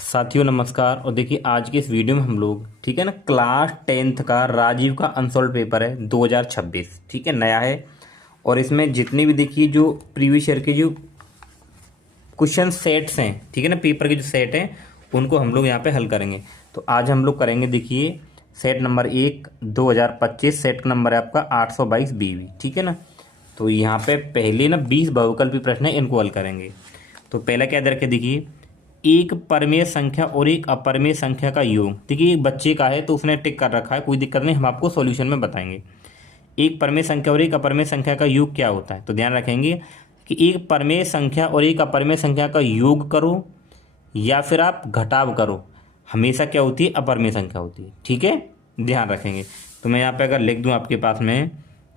साथियों नमस्कार। और देखिए आज के इस वीडियो में हम लोग ठीक है ना क्लास 10th का राजीव का अनसॉल्व पेपर है 2026 ठीक है नया है। और इसमें जितने भी देखिए जो प्रीवियस ईयर के जो क्वेश्चन सेट्स हैं ठीक है ना पेपर के जो सेट हैं उनको हम लोग यहाँ पे हल करेंगे। तो आज हम लोग करेंगे देखिए सेट नंबर 1 2025 सेट का नंबर है आपका 822 बीवी ठीक है ना। तो यहाँ पे पहले ना 20 बहुविकल्पी प्रश्न है इनको हल करेंगे। तो पहला क्या दे रखे देखिए एक परमेय संख्या और एक अपरमेय संख्या का योग। देखिए एक बच्चे का है तो उसने टिक कर रखा है, कोई दिक्कत नहीं, हम आपको सॉल्यूशन में बताएंगे। एक परमेय संख्या और एक अपरमेय संख्या का योग क्या होता है, तो ध्यान रखेंगे कि एक परमेय संख्या और एक अपरमेय संख्या का योग करो या फिर आप घटाव करो, हमेशा क्या होती है अपरमेय संख्या होती है। ठीक है, ध्यान रखेंगे। तो मैं यहाँ पे अगर लिख दूँ आपके पास में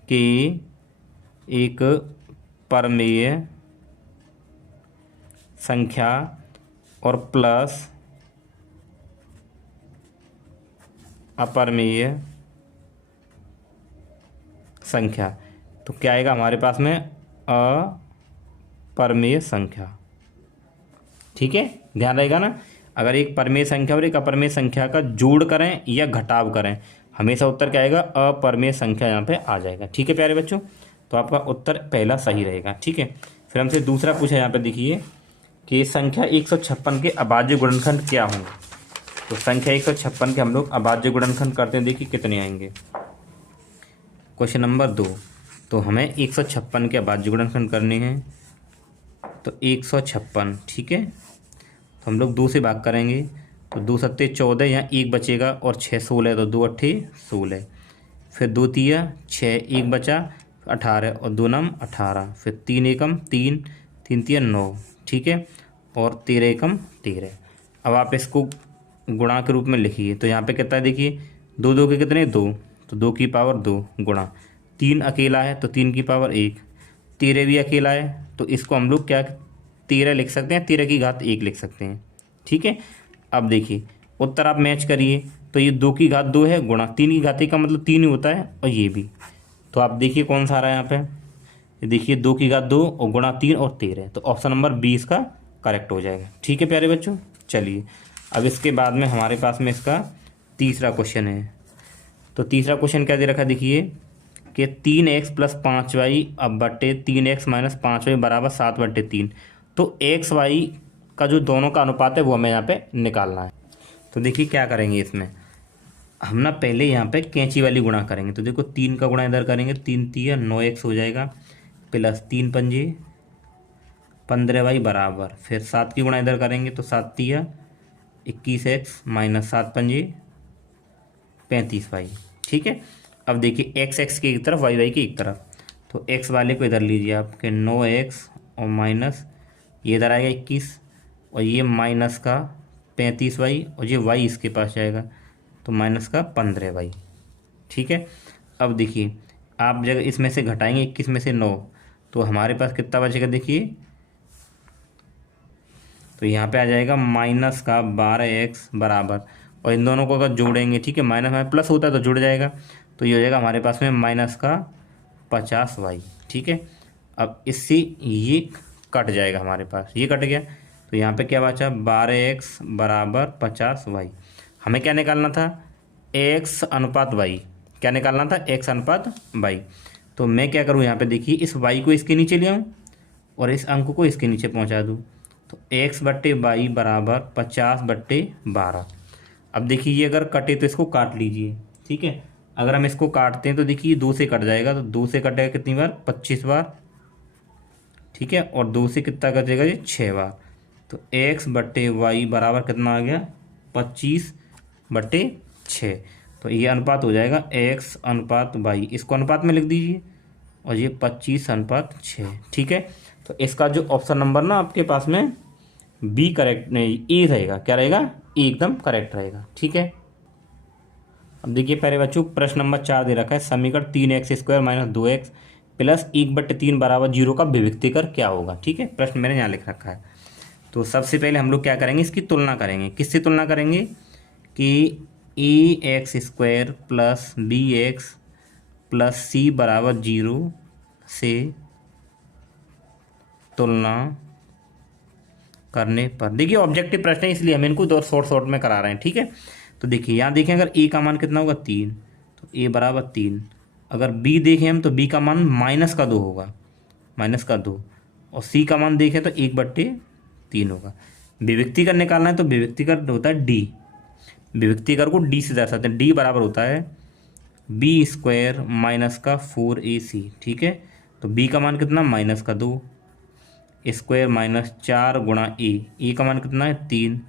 कि एक परमेय संख्या और प्लस अपरमेय संख्या, तो क्या आएगा हमारे पास में अपरमेय संख्या। ठीक है, ध्यान रहेगा ना। अगर एक परमेय संख्या और एक अपरमेय संख्या का जोड़ करें या घटाव करें, हमेशा उत्तर क्या आएगा अपरमेय संख्या यहाँ पे आ जाएगा। ठीक है प्यारे बच्चों, तो आपका उत्तर पहला सही रहेगा। ठीक है, फिर हमसे दूसरा पूछा यहाँ पे देखिए कि संख्या 156 के अभाज्य गुणनखंड क्या होंगे। तो संख्या 156 के हम लोग अभाज्य गुणनखंड करते हैं, देखिए कितने आएंगे। क्वेश्चन नंबर 2, तो हमें 156 के अभाज्य गुणनखंड करने हैं। तो 156 ठीक है, तो हम लोग 2 से भाग करेंगे तो 2 सत्ते 14, यहाँ 1 बचेगा और 6 16, तो 2 अट्ठे 16, फिर 2 तिया 6, 1 बचा 18 और 2 नम 18, फिर 3 एकम 3, 3 तिया 9 ठीक है, और 13 एकम 13। अब आप इसको गुणा के रूप में लिखिए। तो यहाँ पे कितना है देखिए, 2 2 के कितने 2, तो 2 की पावर 2 गुणा 3 अकेला है तो 3 की पावर 1, 13 भी अकेला है तो इसको हम लोग क्या 13 लिख सकते हैं, 13 की घात 1 लिख सकते हैं। ठीक है, अब देखिए उत्तर आप मैच करिए। तो ये 2 की घात 2 है गुणा 3 की घात 1 का मतलब 3 ही होता है, और ये भी। तो आप देखिए कौन सा आ रहा है यहाँ पे, ये देखिए 2 की घात 2 और गुणा 3 और 13, तो ऑप्शन नंबर 20 का करेक्ट हो जाएगा। ठीक है प्यारे बच्चों, चलिए अब इसके बाद में हमारे पास में इसका तीसरा क्वेश्चन है। तो तीसरा क्वेश्चन क्या दे रखा देखिए कि 3x + 5y अब बट्टे 3x - 5y बराबर 7/3। तो एक्स वाई का जो दोनों का अनुपात है वो हमें यहाँ पे निकालना है। तो देखिए क्या करेंगे इसमें, हम ना पहले यहाँ पे कैंची वाली गुणा करेंगे। तो देखो 3 का गुणा इधर करेंगे, 3 तिया 9x हो जाएगा, प्लस 3 पंजे 15y बराबर, फिर 7 की गुणा इधर करेंगे तो 7 तिया 21x - 7 पंजे 35y। ठीक है, अब देखिए एक्स एक्स की एक तरफ वाई वाई की एक तरफ, तो एक्स वाले को इधर लीजिए आपके 9x और माइनस ये इधर आएगा 21 और ये माइनस का 35y और ये y इसके पास जाएगा तो माइनस का 15y। ठीक है, अब देखिए आप जब इसमें से घटाएंगे 21 में से 9, तो हमारे पास कितना बचेगा देखिए, तो यहाँ पे आ जाएगा माइनस का 12x बराबर, और इन दोनों को अगर जोड़ेंगे ठीक है, माइनस में प्लस होता है तो जुड़ जाएगा, तो ये हो जाएगा हमारे पास में माइनस का 50y। ठीक है, अब इससे ये कट जाएगा, हमारे पास ये कट गया, तो यहाँ पे क्या बचा 12x बराबर 50y। हमें क्या निकालना था x अनुपात y, क्या निकालना था x अनुपात y। तो मैं क्या करूँ यहाँ पे देखिए इस y को इसके नीचे ले आऊँ और इस अंक को इसके नीचे पहुँचा दूँ, तो x/y बराबर 50/12। अब देखिए ये अगर कटे तो इसको काट लीजिए। ठीक है, अगर हम इसको काटते हैं तो देखिए 2 से कट जाएगा, तो 2 से कटेगा कितनी बार 25 बार। ठीक है, और 2 से कितना कटेगा ये 6 बार, तो x/y बराबर कितना आ गया 25/6। तो ये अनुपात हो जाएगा x अनुपात y, इसको अनुपात में लिख दीजिए, और ये 25/6। ठीक है, तो इसका जो ऑप्शन नंबर ना आपके पास में बी करेक्ट नहीं ए रहेगा, क्या रहेगा ए एकदम करेक्ट रहेगा। ठीक है, अब देखिए पहले बच्चों प्रश्न नंबर 4 दे रखा है समीकरण 3x² - 2x + 1/3 बराबर 0 का विभक्तिकर क्या होगा। ठीक है, प्रश्न मैंने यहाँ लिख रखा है। तो सबसे पहले हम लोग क्या करेंगे, इसकी तुलना करेंगे। किससे तुलना करेंगे कि ax² + bx + c बराबर 0 से तुलना करने पर। देखिए ऑब्जेक्टिव प्रश्न है इसलिए हम इनको दो शॉर्ट में करा रहे हैं, ठीक है। तो देखिए यहाँ देखें, अगर ए का मान कितना होगा 3, तो ए बराबर 3। अगर बी देखें हम, तो बी का मान -2 होगा, -2। और सी का मान देखें तो 1/3 होगा। विभक्ति कर निकालना है तो विभक्ति कर होता है डी, विभक्ति कर को डी से दर्शाते हैं। डी बराबर होता है b² - 4ac, ठीक है। तो b का मान कितना, -2 स्क्वायर -4 गुणा ए का मान कितना है 3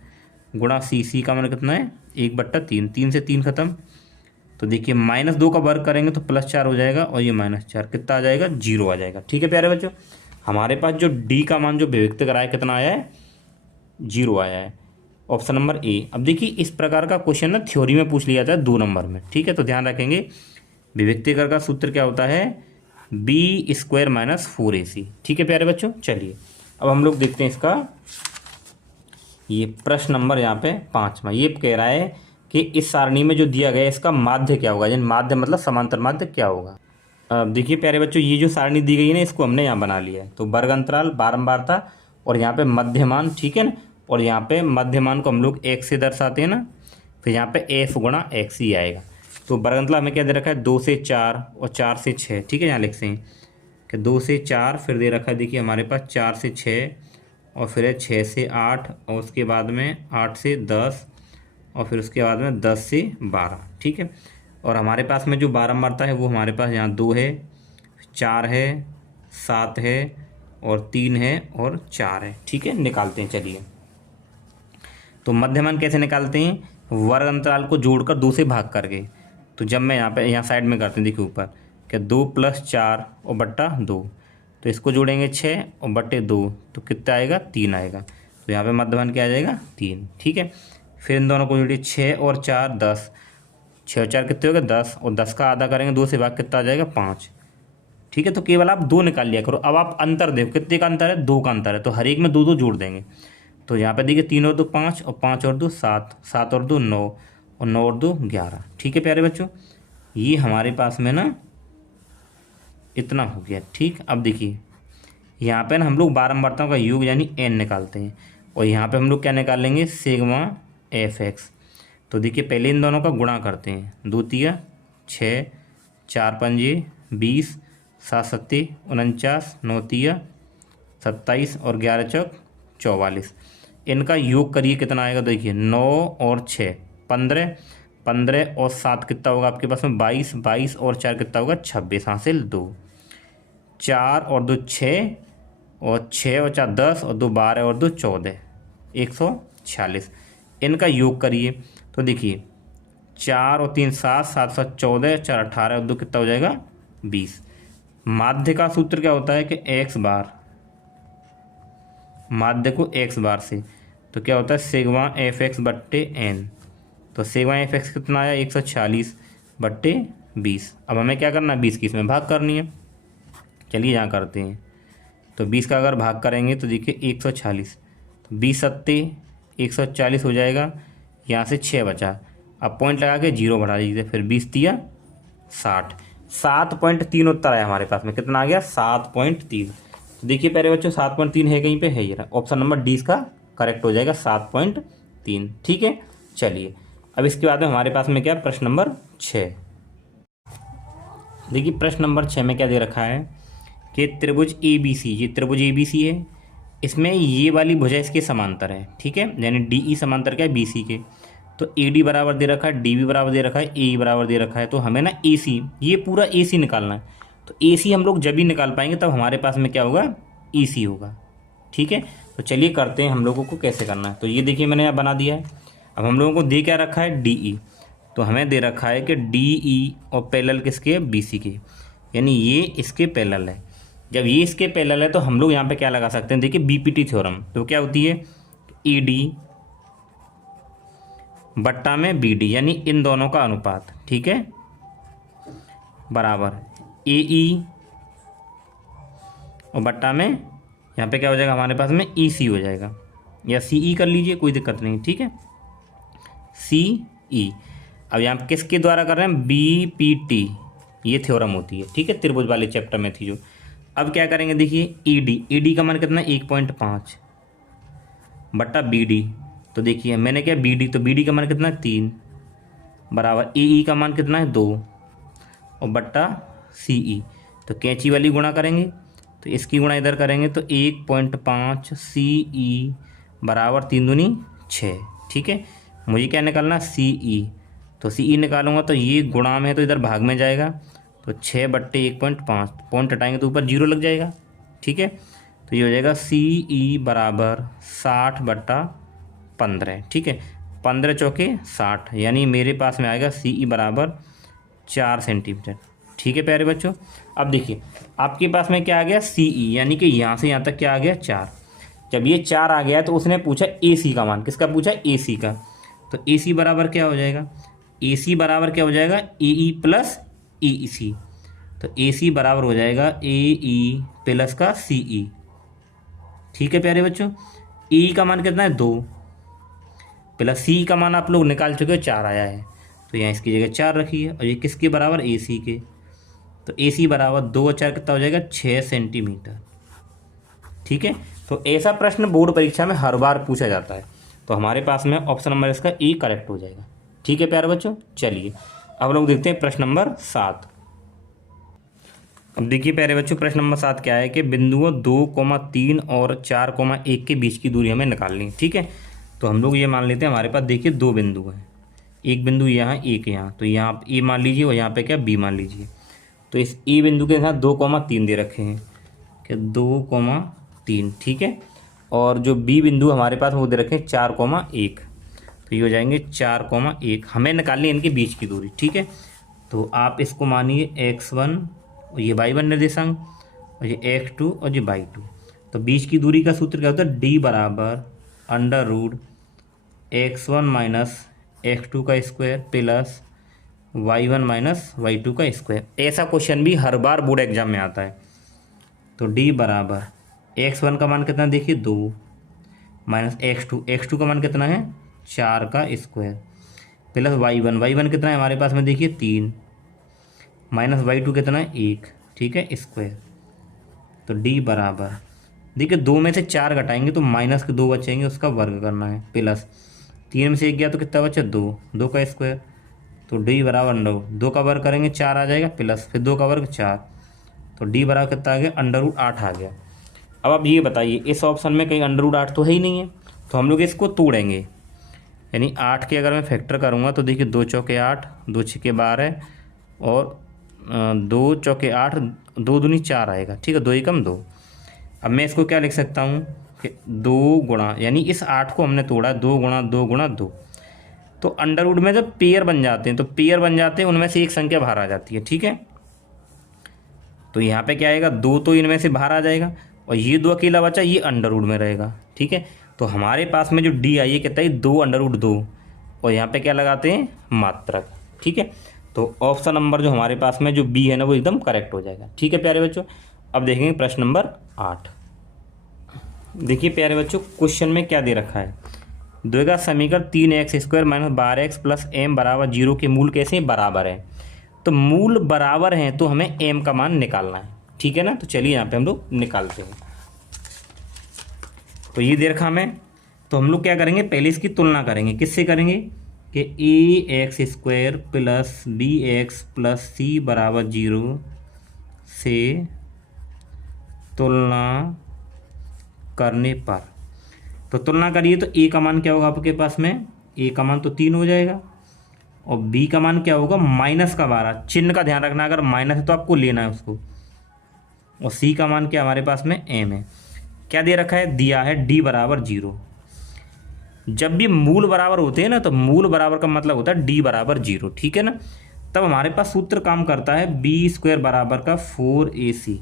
गुणा सी का मान कितना है 1/3, 3 से 3 खत्म। तो देखिए -2 का वर्ग करेंगे तो +4 हो जाएगा, और ये -4 कितना आ जाएगा, 0 आ जाएगा, ठीक है प्यारे बच्चों। हमारे पास जो डी का मान जो विभक्त कराया कितना आया है, 0 आया है, ऑप्शन नंबर ए। अब देखिए इस प्रकार का क्वेश्चन ना थ्योरी में पूछ लिया जाता है 2 नंबर में, ठीक है। तो ध्यान रखेंगे विभक्ति कर का सूत्र क्या होता है, b² - 4ac, ठीक है प्यारे बच्चों। चलिए अब हम लोग देखते हैं इसका ये प्रश्न नंबर यहाँ पे 5वां। ये कह रहा है कि इस सारणी में जो दिया गया है इसका माध्य क्या होगा, यानी माध्य मतलब समांतर माध्य क्या होगा। अब देखिए प्यारे बच्चों, ये जो सारणी दी गई है ना, इसको हमने यहाँ बना लिया है। तो वर्ग अंतराल, बारंबारता, और यहाँ पे मध्यमान, ठीक है ना। और यहाँ पे मध्यमान को हम लोग x से दर्शाते हैं ना, फिर यहाँ पे f गुणा x ही आएगा। तो वर्ग अंतराल हमें क्या दे रखा है, 2 से 4 और 4 से 6, ठीक है। यहाँ लिखते हैं कि 2 से 4, फिर दे रखा है देखिए हमारे पास 4 से 6, और फिर है 6 से 8, और उसके बाद में 8 से 10, और फिर उसके बाद में 10 से 12, ठीक है। और हमारे पास में जो बारंबारता है वो हमारे पास यहाँ 2 है, 4 है, 7 है, और 3 है, और 4 है, ठीक है। निकालते हैं चलिए। तो मध्यमान कैसे निकालते हैं, वर्ग अंतराल को जोड़कर 2 से भाग करके। तो जब मैं यहाँ साइड में करते हैं, देखिए ऊपर क्या 2 + 4 और बट्टा 2, तो इसको जोड़ेंगे 6 और बट्टे 2, तो कितना आएगा, 3 आएगा। तो यहाँ पे मध्यमान क्या आ जाएगा, 3, ठीक है। फिर इन दोनों को जोड़िए, 6 और 4 10, 6 और 4 कितने हो गए 10, और 10 का आधा करेंगे 2 से भाग, कितना आ जाएगा 5, ठीक है। तो केवल आप 2 निकाल लिया करो। अब आप अंतर देखो, कितने का अंतर है, 2 का अंतर है, तो हर एक में 2 2 जोड़ देंगे। तो यहाँ पे देखिए 3 और 2 5, और 5 और 2 7, 7 और 2 9, और 9 और 2 11, ठीक है प्यारे बच्चों। ये हमारे पास में ना इतना हो गया, ठीक। अब देखिए यहाँ पे ना हम लोग बारंबारताओं का योग यानी n निकालते हैं, और यहाँ पे हम लोग क्या निकालेंगे, सिग्मा fx। तो देखिए पहले इन दोनों का गुणा करते हैं, 2 तिया 6, 4 पंजे 20, 7 सत्ते 49, 9 तिया 27, और 11 चौक 44। इनका योग करिए कितना आएगा, देखिए 9 और 6 15, 15 और 7 कितना होगा आपके पास में 22, 22 और 4 कितना होगा 26, हासिल 2, 4 और 2 6, और 6 और 4 10, और 2 12, और 2 14, 146। इनका योग करिए तो देखिए 4 और 3 7, 7 7 14, 4 18, और 2 कितना हो जाएगा 20। माध्य का सूत्र क्या होता है कि x बार, माध्य को x बार से, तो क्या होता है सिग्मा fx बट्टे n। तो सिग्मा fx कितना आया 146 बट्टे 20। अब हमें क्या करना है, 20 की इसमें भाग करनी है। चलिए यहाँ करते हैं। तो 20 का अगर भाग करेंगे तो देखिए 146, तो 20 सत्ते 140 हो जाएगा, यहाँ से 6 बचा। अब पॉइंट लगा के 0 बढ़ा दीजिए, फिर 20 तिया 60, 7.3 उत्तर आया हमारे पास में, कितना आ गया 7.3। तो देखिए प्यारे बच्चों 7.3 है कहीं पे, है ये ऑप्शन नंबर डी इसका करेक्ट हो जाएगा 7.3, ठीक है। चलिए अब इसके बाद में हमारे पास में क्या, प्रश्न नंबर 6। देखिए प्रश्न नंबर 6 में क्या दे रखा है कि त्रिभुज ABC, ये त्रिभुज ABC है, इसमें ये वाली भुजा इसके समांतर है, ठीक है, यानी DE समांतर क्या है BC के। तो AD बराबर दे रखा है, DB बराबर दे रखा है, AE बराबर दे रखा है। तो हमें ना AC, ये पूरा AC निकालना है। तो AC हम लोग जब भी निकाल पाएंगे तब हमारे पास में क्या होगा, EC होगा, ठीक है। तो चलिए करते हैं हम लोगों को कैसे करना है। तो ये देखिए मैंने यहाँ बना दिया है। अब हम लोगों को दे क्या रखा है, DE। तो हमें दे रखा है कि DE और पैरेलल किसके, BC के, यानी ये इसके पैरेलल है। जब ये इसके पैरेलल है तो हम लोग यहाँ पे क्या लगा सकते हैं, देखिए BPT थ्योरम। तो क्या होती है, ED बट्टा में BD, यानी इन दोनों का अनुपात, ठीक है, बराबर AE और बट्टा में यहाँ पे क्या हो जाएगा हमारे पास में EC हो जाएगा, या CE कर लीजिए, कोई दिक्कत नहीं, ठीक है, CE। अब यहाँ किसके द्वारा कर रहे हैं, BPT, ये थ्योरम होती है, ठीक है, त्रिभुज वाले चैप्टर में थी जो। अब क्या करेंगे, देखिए ED का मान कितना है 1.5, बट्टा बी डी। तो देखिए मैंने क्या बी डी, तो बी डी का मान कितना है 3 बराबर ए ई का मान कितना है 2 और बट्टा सी ई। तो कैंची वाली गुणा करेंगे तो इसकी गुणा इधर करेंगे तो 1.5 सी ई बराबर 3 दूनी 6। ठीक है, मुझे क्या निकालना सी ई, तो सी ई निकालूंगा तो ये गुणा में है तो इधर भाग में जाएगा, तो 6 बट्टे 1.5 पॉइंट हटाएंगे तो ऊपर 0 लग जाएगा। ठीक है, तो ये हो जाएगा सी ई बराबर 60 बट्टा 15। ठीक है, 15 चौके 60, यानी मेरे पास में आएगा सी ई बराबर 4 सेंटीमीटर। ठीक है प्यारे बच्चों, अब देखिए आपके पास में क्या आ गया सी ई, यानी कि यहाँ से यहाँ तक क्या आ गया 4। जब ये 4 आ गया तो उसने पूछा ए सी का मान, किसका पूछा ए सी का, तो ए सी बराबर क्या हो जाएगा, ए सी बराबर क्या हो जाएगा ए ई प्लस ए ई सी। तो ए सी बराबर हो जाएगा ए ई प्लस का सी ई। ठीक है प्यारे बच्चों, ई का मान कितना है 2 प्लस सी का मान आप लोग निकाल चुके हो 4 आया है, तो यहाँ इसकी जगह 4 रखी है और ये किसके बराबर ए सी के, तो ए सी बराबर 2 और 4 कितना हो जाएगा 6 सेंटीमीटर। ठीक है, तो ऐसा प्रश्न बोर्ड परीक्षा में हर बार पूछा जाता है, तो हमारे पास में ऑप्शन नंबर इसका ए करेक्ट हो जाएगा। ठीक है प्यारे बच्चों, चलिए अब लोग देखते हैं प्रश्न नंबर 7। अब देखिए प्यारे बच्चों प्रश्न नंबर 7 क्या है कि बिंदुओं 2,3 और 4,1 के बीच की दूरी हमें निकालनी है। ठीक है, तो हम लोग ये मान लेते हैं हमारे पास देखिए 2 बिंदु हैं, एक बिंदु यहाँ एक यहाँ, तो यहाँ आप ए मान लीजिए और यहाँ पे क्या बी मान लीजिए। तो इस ए बिंदु के साथ 2,3 दे रखे हैं कि 2,3। ठीक है, और जो बी बिंदु हमारे पास वो दे रखे हैं 4,1, तो ये हो जाएंगे 4,1। हमें निकालनी है इनके बीच की दूरी। ठीक है, तो आप इसको मानिए x1 और ये y1 निर्देशांक और ये x2 और ये y2। तो बीच की दूरी का सूत्र क्या होता है d बराबर under root x1 minus x2 का square plus y1 minus y2 का स्क्वायर। ऐसा क्वेश्चन भी हर बार बोर्ड एग्जाम में आता है। तो d बराबर x1 का मान कितना देखिए 2 माइनस x2 का मान कितना है 4 का स्क्वायर प्लस y1 कितना है हमारे पास में देखिए 3 माइनस y2 कितना है 1। ठीक है, स्क्वायर। तो d बराबर देखिए 2 में से 4 घटाएंगे तो माइनस के 2 बचेंगे, उसका वर्ग करना है, प्लस 3 में से 1 गया तो कितना बचा 2 का स्क्वायर। तो d बराबर 2 का वर्ग करेंगे 4 आ जाएगा, प्लस फिर 2 का वर्ग 4, तो d बराबर कितना आ गया अंडर रूट 8 आ गया। अब आप ये बताइए इस ऑप्शन में कहीं अंडर रूट 8 तो है ही नहीं है, तो हम लोग इसको तोड़ेंगे, यानी 8 के अगर मैं फैक्टर करूँगा तो देखिए 2 चौके 8, 2 छक्के 12 और 2 चौके 8, 2 दूनी 4 आएगा। ठीक है, 2 एकम 2। अब मैं इसको क्या लिख सकता हूँ कि 2 गुणा, यानी इस 8 को हमने तोड़ा 2 गुणा 2 गुणा 2। तो अंडर रूट में जब पेयर बन जाते हैं तो पेयर बन जाते हैं, उनमें से एक संख्या बाहर आ जाती है। ठीक है, तो यहाँ पे क्या आएगा 2 तो इनमें से बाहर आ जाएगा और ये 2 अकेला बचा, ये अंडर रूट में रहेगा। ठीक है, तो हमारे पास में जो डी आई है कितना है 2 अंडर रूट 2 और यहाँ पे क्या लगाते हैं मात्रक। ठीक है, तो ऑप्शन नंबर जो हमारे पास में जो बी है ना वो एकदम करेक्ट हो जाएगा। ठीक है प्यारे बच्चों, अब देखेंगे प्रश्न नंबर 8। देखिए प्यारे बच्चों क्वेश्चन में क्या दे रखा है, द्विघात समीकरण 3x² minus 12x plus m बराबर 0 के मूल कैसे बराबर है। तो मूल बराबर हैं तो हमें m का मान निकालना है। ठीक है ना, तो चलिए यहाँ पे हम लोग निकालते हैं। तो ये दे रखा हमें, तो हम लोग क्या करेंगे पहले इसकी तुलना करेंगे, किससे करेंगे कि ax² plus bx plus c बराबर 0 से तुलना करने पर। तो तुलना करिए तो a का मान क्या होगा आपके पास में, a का मान तो 3 हो जाएगा और b का मान क्या होगा माइनस का 12। चिन्ह का ध्यान रखना, अगर माइनस है तो आपको लेना है उसको। और c का मान क्या हमारे पास में m है। क्या दे रखा है, दिया है d बराबर 0। जब भी मूल बराबर होते हैं ना तो मूल बराबर का मतलब होता है d बराबर 0। ठीक है ना, तब हमारे पास सूत्र काम करता है b² बराबर का 4ac।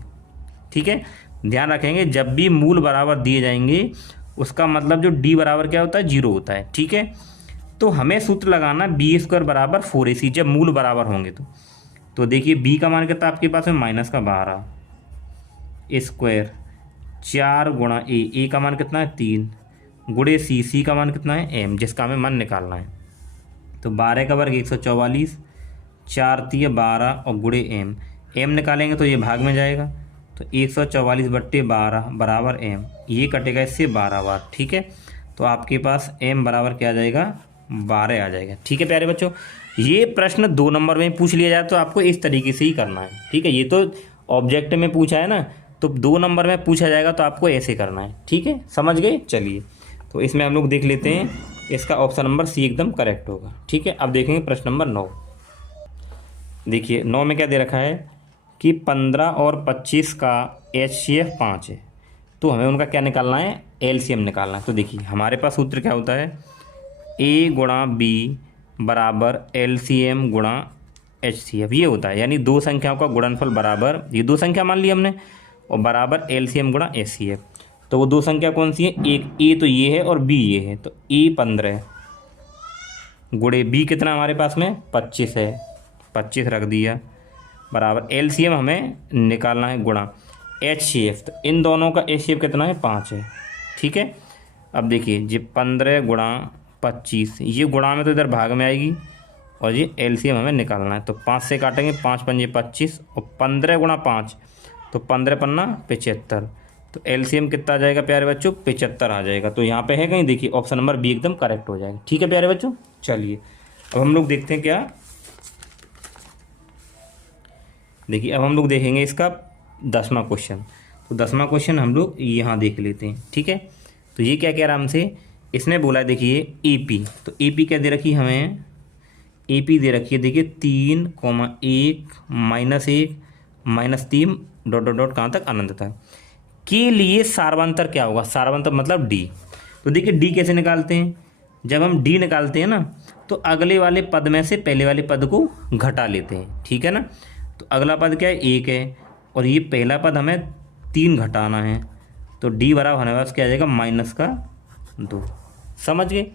ठीक है, ध्यान रखेंगे जब भी मूल बराबर दिए जाएंगे उसका मतलब जो d बराबर क्या होता है 0 होता है। ठीक है, तो हमें सूत्र लगाना b² बराबर 4ac जब मूल बराबर होंगे तो देखिए b का मान कितना आपके पास में माइनस का 12 स्क्वायर 4 गुणा a का मान कितना है 3 गुणे c का मान कितना है m, जिसका हमें मान निकालना है। तो 12 का वर्ग 144, 4 3 12 और गुणे m निकालेंगे तो ये भाग में जाएगा, तो 144/12 बराबर m, ये कटेगा इससे 12 बार। ठीक है, तो तो आपके पास m बराबर क्या आ जाएगा, 12 आ जाएगा। ठीक है प्यारे बच्चों, ये प्रश्न 2 नंबर में पूछ लिया जाए तो आपको इस तरीके से ही करना है। ठीक है, ये तो ऑब्जेक्ट में पूछा है ना, तो 2 नंबर में पूछा जाएगा तो आपको ऐसे करना है। ठीक है, समझ गए। चलिए तो इसमें हम लोग देख लेते हैं, इसका ऑप्शन नंबर सी एकदम करेक्ट होगा। ठीक है, अब देखेंगे प्रश्न नंबर 9। देखिए 9 में क्या दे रखा है कि 15 और 25 का HCF 5 है, तो हमें उनका क्या निकालना है, LCM निकालना है। तो देखिए हमारे पास सूत्र क्या होता है, A गुणा B बराबर LCM गुणा HCF, ये होता है। यानी दो संख्याओं का गुणनफल बराबर, ये दो संख्या मान ली हमने, और बराबर LCM गुणा HCF। तो वो दो संख्या कौन सी है, एक A तो ये है और B ये है, तो A 15 गुणे B कितना हमारे पास में 25 है, 25 रख दिया, बराबर LCM हमें निकालना है गुणा HCF, तो इन दोनों का HCF कितना है, 5 है। ठीक है, अब देखिए जी 15 गुणा 25, ये गुणा में तो इधर भाग में आएगी, और ये LCM हमें निकालना है। तो 5 से काटेंगे, 5 पंजे 25, और 15 गुणा 5 तो 15 पन्ना 75, तो LCM कितना आ जाएगा प्यारे बच्चों, 75 आ जाएगा। तो यहाँ पे है कहीं, देखिए ऑप्शन नंबर बी एकदम करेक्ट हो जाएगा। ठीक है प्यारे बच्चों, चलिए अब हम लोग देखते हैं क्या, देखिए अब हम लोग देखेंगे इसका 10वां क्वेश्चन। तो 10वां क्वेश्चन हम लोग यहाँ देख लेते हैं। ठीक है, तो ये क्या कह रहा है हमसे, इसने बोला देखिए AP, तो AP क्या दे रखी हमें, AP दे रखी है देखिए 3, 1 -1 -3 डॉट डॉट डॉट कहाँ तक, अनंत तक के लिए सार्वंतर क्या होगा, सार्वंतर मतलब D। तो देखिए D कैसे निकालते हैं, जब हम D निकालते हैं ना, तो अगले वाले पद में से पहले वाले पद को घटा लेते हैं। ठीक है ना, तो अगला पद क्या है, 1 है, और ये पहला पद हमें 3 घटाना है, तो D बराबर हमारे पास क्या आ जाएगा, -2। समझ गए।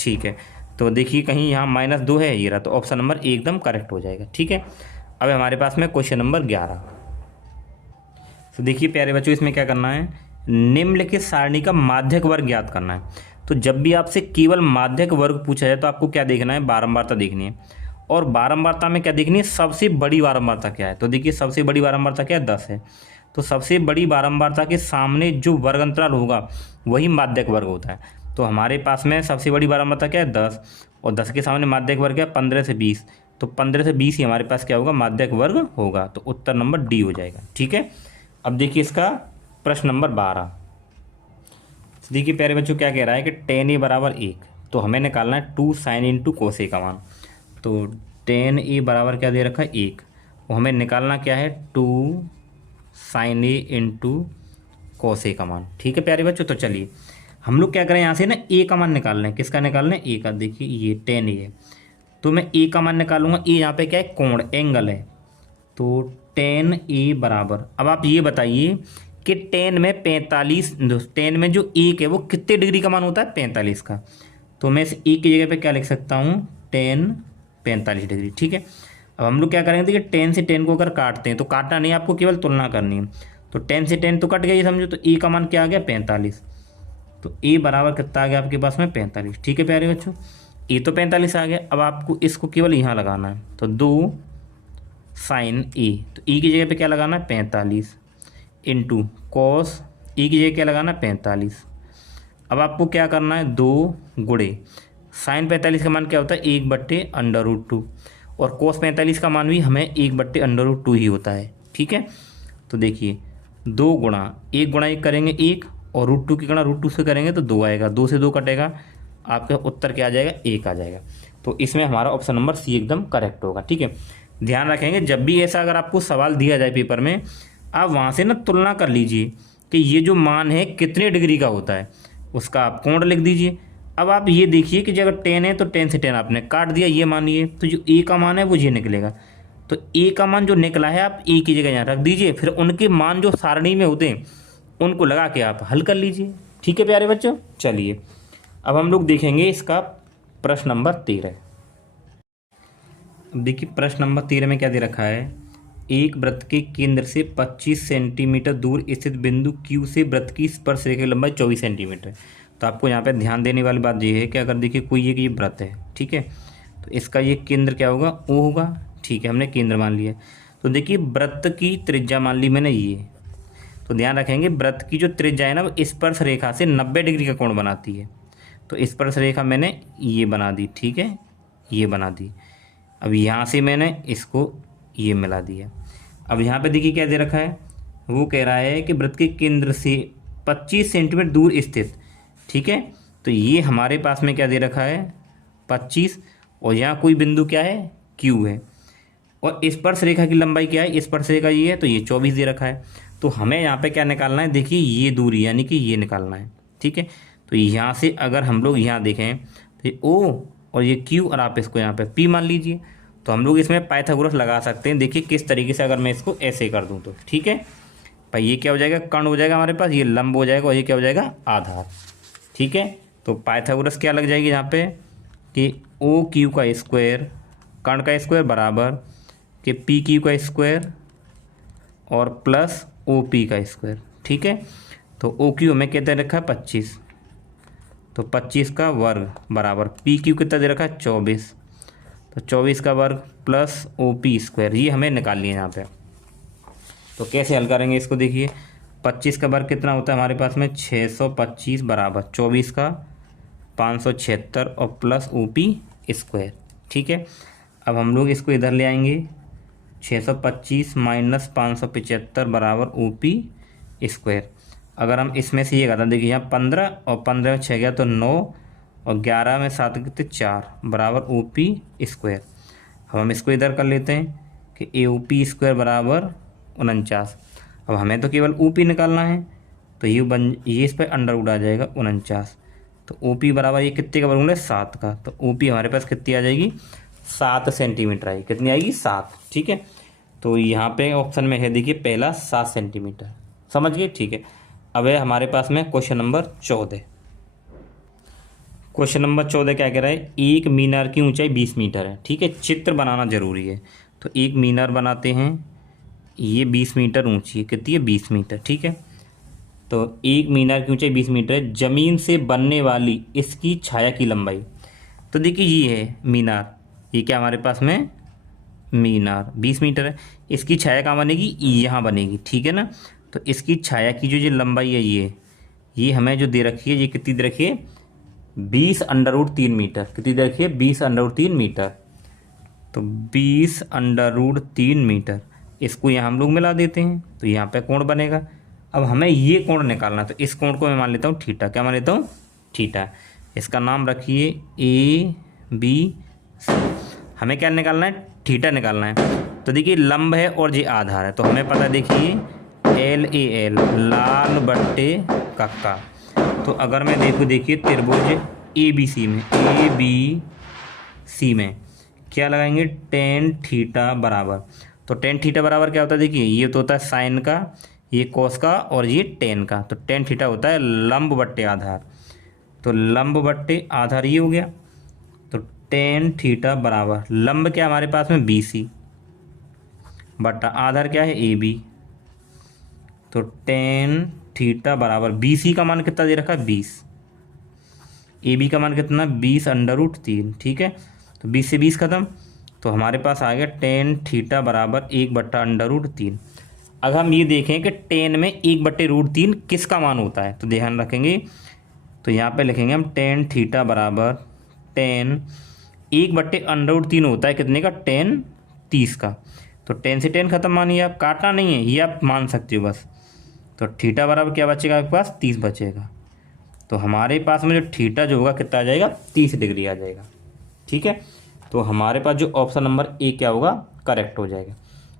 ठीक है, तो देखिए कहीं यहाँ -2 है, ये रहा, तो ऑप्शन नंबर ए एकदम करेक्ट हो जाएगा। ठीक है, अब हमारे पास में क्वेश्चन नंबर 11। तो देखिए प्यारे बच्चों, इसमें क्या करना है, निम्नलिखित सारणी का माध्यक वर्ग ज्ञात करना है। तो जब भी आपसे केवल माध्यक वर्ग पूछा जाए तो आपको क्या देखना है, बारंबारता देखनी है, और बारंबारता में क्या देखनी है, सबसे बड़ी बारंबारता क्या है। तो देखिए सबसे बड़ी बारंबारता क्या है, 10 है, तो सबसे बड़ी बारंबारता के सामने जो वर्ग अंतराल होगा वही माध्यक वर्ग होता है। तो हमारे पास में सबसे बड़ी बारंबारता क्या है, 10, और 10 के सामने माध्यक वर्ग क्या है, 15 से 20, तो 15 से 20 ही हमारे पास क्या होगा, माध्यक वर्ग होगा, तो उत्तर नंबर डी हो जाएगा। ठीक है, अब देखिए इसका प्रश्न नंबर 12। देखिए प्यारे बच्चों क्या कह रहा है कि tan a बराबर 1, तो हमें निकालना है 2 sin इंटू कोस a का मान। तो tan a बराबर क्या दे रखा है, 1, वो हमें निकालना क्या है, 2 sin a into cos a का मान। ठीक है प्यारे बच्चों, तो चलिए हम लोग क्या करें, यहाँ से ना a का मान निकालना है, किसका निकालना है, a का। देखिए ये tan a है, तो मैं a का मान निकालूंगा, a यहाँ पे क्या है, कोण, एंगल है, तो tan a बराबर, अब आप ये बताइए कि tan में 45, tan में जो 1 है वो कितने डिग्री का मान होता है, 45 का। तो मैं इस 1 की जगह पे क्या लिख सकता हूँ, tan 45 डिग्री। ठीक है, अब हम लोग क्या करेंगे, देखिए tan से tan को अगर काटते हैं, तो काटना नहीं, आपको केवल तुलना करनी है। तो tan से tan तो कट गया, ये समझो, तो a का मान क्या आ गया, 45, तो a बराबर कितना आ गया आपके पास में, 45। ठीक है प्यारे बच्चों, a तो 45 आ गया, अब आपको इसको केवल यहाँ लगाना है, तो 2 sin a, तो e की जगह पे क्या लगाना है, 45 इंटू कॉस e की जगह क्या लगाना है, 45। अब आपको क्या करना है, 2 गुणे साइन 45 का मान क्या होता है, 1/√2, और कोस 45 का मान भी हमें 1/√2 ही होता है। ठीक है, तो देखिए 2 गुणा 1 गुणा 1 करेंगे 1, और √2 की गणना √2 से करेंगे तो 2 आएगा, 2 से 2 कटेगा, आपका उत्तर क्या आ जाएगा, 1 आ जाएगा। तो इसमें हमारा ऑप्शन नंबर सी एकदम करेक्ट होगा। ठीक है, ध्यान रखेंगे जब भी ऐसा अगर आपको सवाल दिया जाए पेपर में, आप वहाँ से ना तुलना कर लीजिए कि ये जो मान है कितने डिग्री का होता है, उसका आप कोण लिख दीजिए। अब आप ये देखिए कि अगर tan है तो tan से tan आपने काट दिया, ये मानिए, तो जो a का मान है वो ये निकलेगा। तो a का मान जो निकला है आप a की जगह यहाँ रख दीजिए, फिर उनके मान जो सारणी में होते हैं उनको लगा के आप हल कर लीजिए। ठीक है प्यारे बच्चों, चलिए अब हम लोग देखेंगे इसका प्रश्न नंबर 13। अब देखिए प्रश्न नंबर 13 में क्या दे रखा है, एक वृत्त के केंद्र से 25 सेंटीमीटर दूर स्थित बिंदु Q से वृत्त की स्पर्श रेखा की लंबाई 24 सेंटीमीटर। तो आपको यहाँ पे ध्यान देने वाली बात ये है कि अगर देखिए कोई एक ये वृत्त है, ठीक है, तो इसका ये केंद्र क्या होगा, O होगा। ठीक है, हमने केंद्र मान लिया। तो देखिए वृत्त की त्रिज्या मान ली मैंने ये, तो ध्यान रखेंगे वृत्त की जो त्रिज्या है ना वो स्पर्श रेखा से 90 डिग्री का कोण बनाती है। तो स्पर्श रेखा मैंने ये बना दी, ठीक है, ये बना दी। अब यहाँ से मैंने इसको ये मिला दिया। अब यहाँ पे देखिए क्या दे रखा है, वो कह रहा है कि वृत्त के केंद्र से 25 सेंटीमीटर दूर स्थित, ठीक है। तो ये हमारे पास में क्या दे रखा है 25, और यहाँ कोई बिंदु क्या है Q है, और स्पर्श रेखा की लंबाई क्या है, स्पर्श रेखा ये है, तो ये 24 दे रखा है। तो हमें यहाँ पे क्या निकालना है, देखिए ये दूरी यानी कि ये निकालना है, ठीक है। तो यहाँ से अगर हम लोग यहाँ देखें तो ये O और ये Q, और आप इसको यहाँ पे P मान लीजिए, तो हम लोग इसमें पाइथागोरस लगा सकते हैं। देखिए किस तरीके से, अगर मैं इसको ऐसे कर दूँ तो, ठीक है भाई, ये क्या हो जाएगा, कर्ण हो जाएगा हमारे पास, ये लंब हो जाएगा, और ये क्या हो जाएगा आधार, ठीक है। तो पाइथागोरस क्या लग जाएगी यहाँ पे कि OQ का स्क्वायर, कर्ण का स्क्वायर बराबर कि PQ का स्क्वायर और प्लस OP का स्क्वायर, ठीक है। तो OQ हमें कितना रखा है 25, तो 25 का वर्ग बराबर PQ कितना दे रखा है 24, तो 24 का वर्ग प्लस OP स्क्वायर, ये हमें निकालनी है यहाँ पे। तो कैसे हल करेंगे इसको, देखिए 25 का वर्ग कितना होता है हमारे पास में 625 बराबर 24 का 576 और प्लस OP स्क्वायर, ठीक है। अब हम लोग इसको इधर ले आएंगे, 625 माइनस 575 बराबर OP स्क्वायर। अगर हम इसमें से ये करते हैं, देखिए यहाँ 15 और 15 में 6 गया तो 9, और 11 में 7 कितने 4 बराबर OP स्क्वायर। अब हम इसको इधर कर लेते हैं कि AOP स्क्वायर बराबर 49। अब हमें तो केवल OP निकालना है, तो ये इस पर अंडर रूट आ जाएगा 49, तो OP बराबर ये कितने का वर्गमूल है 7 का, तो OP हमारे पास कितनी आ जाएगी 7 सेंटीमीटर आएगी, कितनी आएगी 7, ठीक है। तो यहाँ पे ऑप्शन में है देखिए पहला 7 सेंटीमीटर, समझ गए, ठीक है। अब है हमारे पास में क्वेश्चन नंबर 14। क्वेश्चन नंबर 14 क्या कह रहा है, एक मीनार की ऊंचाई 20 मीटर है, ठीक है। चित्र बनाना जरूरी है, तो एक मीनार बनाते हैं, ये 20 मीटर ऊंची है, कितनी है 20 मीटर, ठीक है। तो एक मीनार की ऊंचाई 20 मीटर है, ज़मीन से बनने वाली इसकी छाया की लंबाई, तो देखिए ये है मीनार, ये क्या हमारे पास में मीनार 20 मीटर है, इसकी छाया कहाँ बनेगी, यहाँ बनेगी, ठीक है ना। तो इसकी छाया की जो लंबाई है ये हमें जो दे रखी है, ये कितनी दे रखी है 20√3 मीटर, कितनी दे रखी है 20√3 मीटर, तो 20√3 मीटर, इसको यहाँ हम लोग मिला देते हैं, तो यहाँ पे कोण बनेगा। अब हमें ये कोण निकालना, तो इस कोण को मैं मान लेता हूँ थीटा, क्या मान लेता हूँ थीटा, इसका नाम रखिए ABC। हमें क्या निकालना है, थीटा निकालना है। तो देखिए लंब है और ये आधार है, तो हमें पता देखिए LAL लाल बट्टे कक्का। तो अगर मैं देखिए त्रिभुज ABC में क्या लगाएंगे tan थीटा बराबर, तो tan थीटा बराबर क्या होता है, देखिए ये तो होता है साइन का, ये कोस का, और ये tan का, तो tan थीटा होता है लंब बट्टे आधार, तो लंब बट्टे आधार ये हो गया। तो tan थीटा बराबर लंब क्या हमारे पास में BC बट्टा आधार क्या है AB, तो tan थीटा बराबर BC का मान कितना दे रखा है 20, AB का मान कितना 20√3, ठीक है। तो 20 से 20 खत्म, तो हमारे पास आ गया tan थीटा बराबर 1/√3। अगर हम ये देखें कि tan में 1/√3 किसका मान होता है, तो ध्यान रखेंगे, तो यहाँ पे लिखेंगे हम tan थीटा बराबर tan 1/√3 होता है कितने का, tan 30 का। तो tan से tan खत्म मानिए, आप काटना नहीं है, ये आप मान सकते हो बस। तो थीटा बराबर क्या बचेगा आपके पास 30 बचेगा, तो हमारे पास में जो थीटा जो होगा कितना आ जाएगा 30 डिग्री आ जाएगा, ठीक है। तो हमारे पास जो ऑप्शन नंबर A क्या होगा करेक्ट हो जाएगा।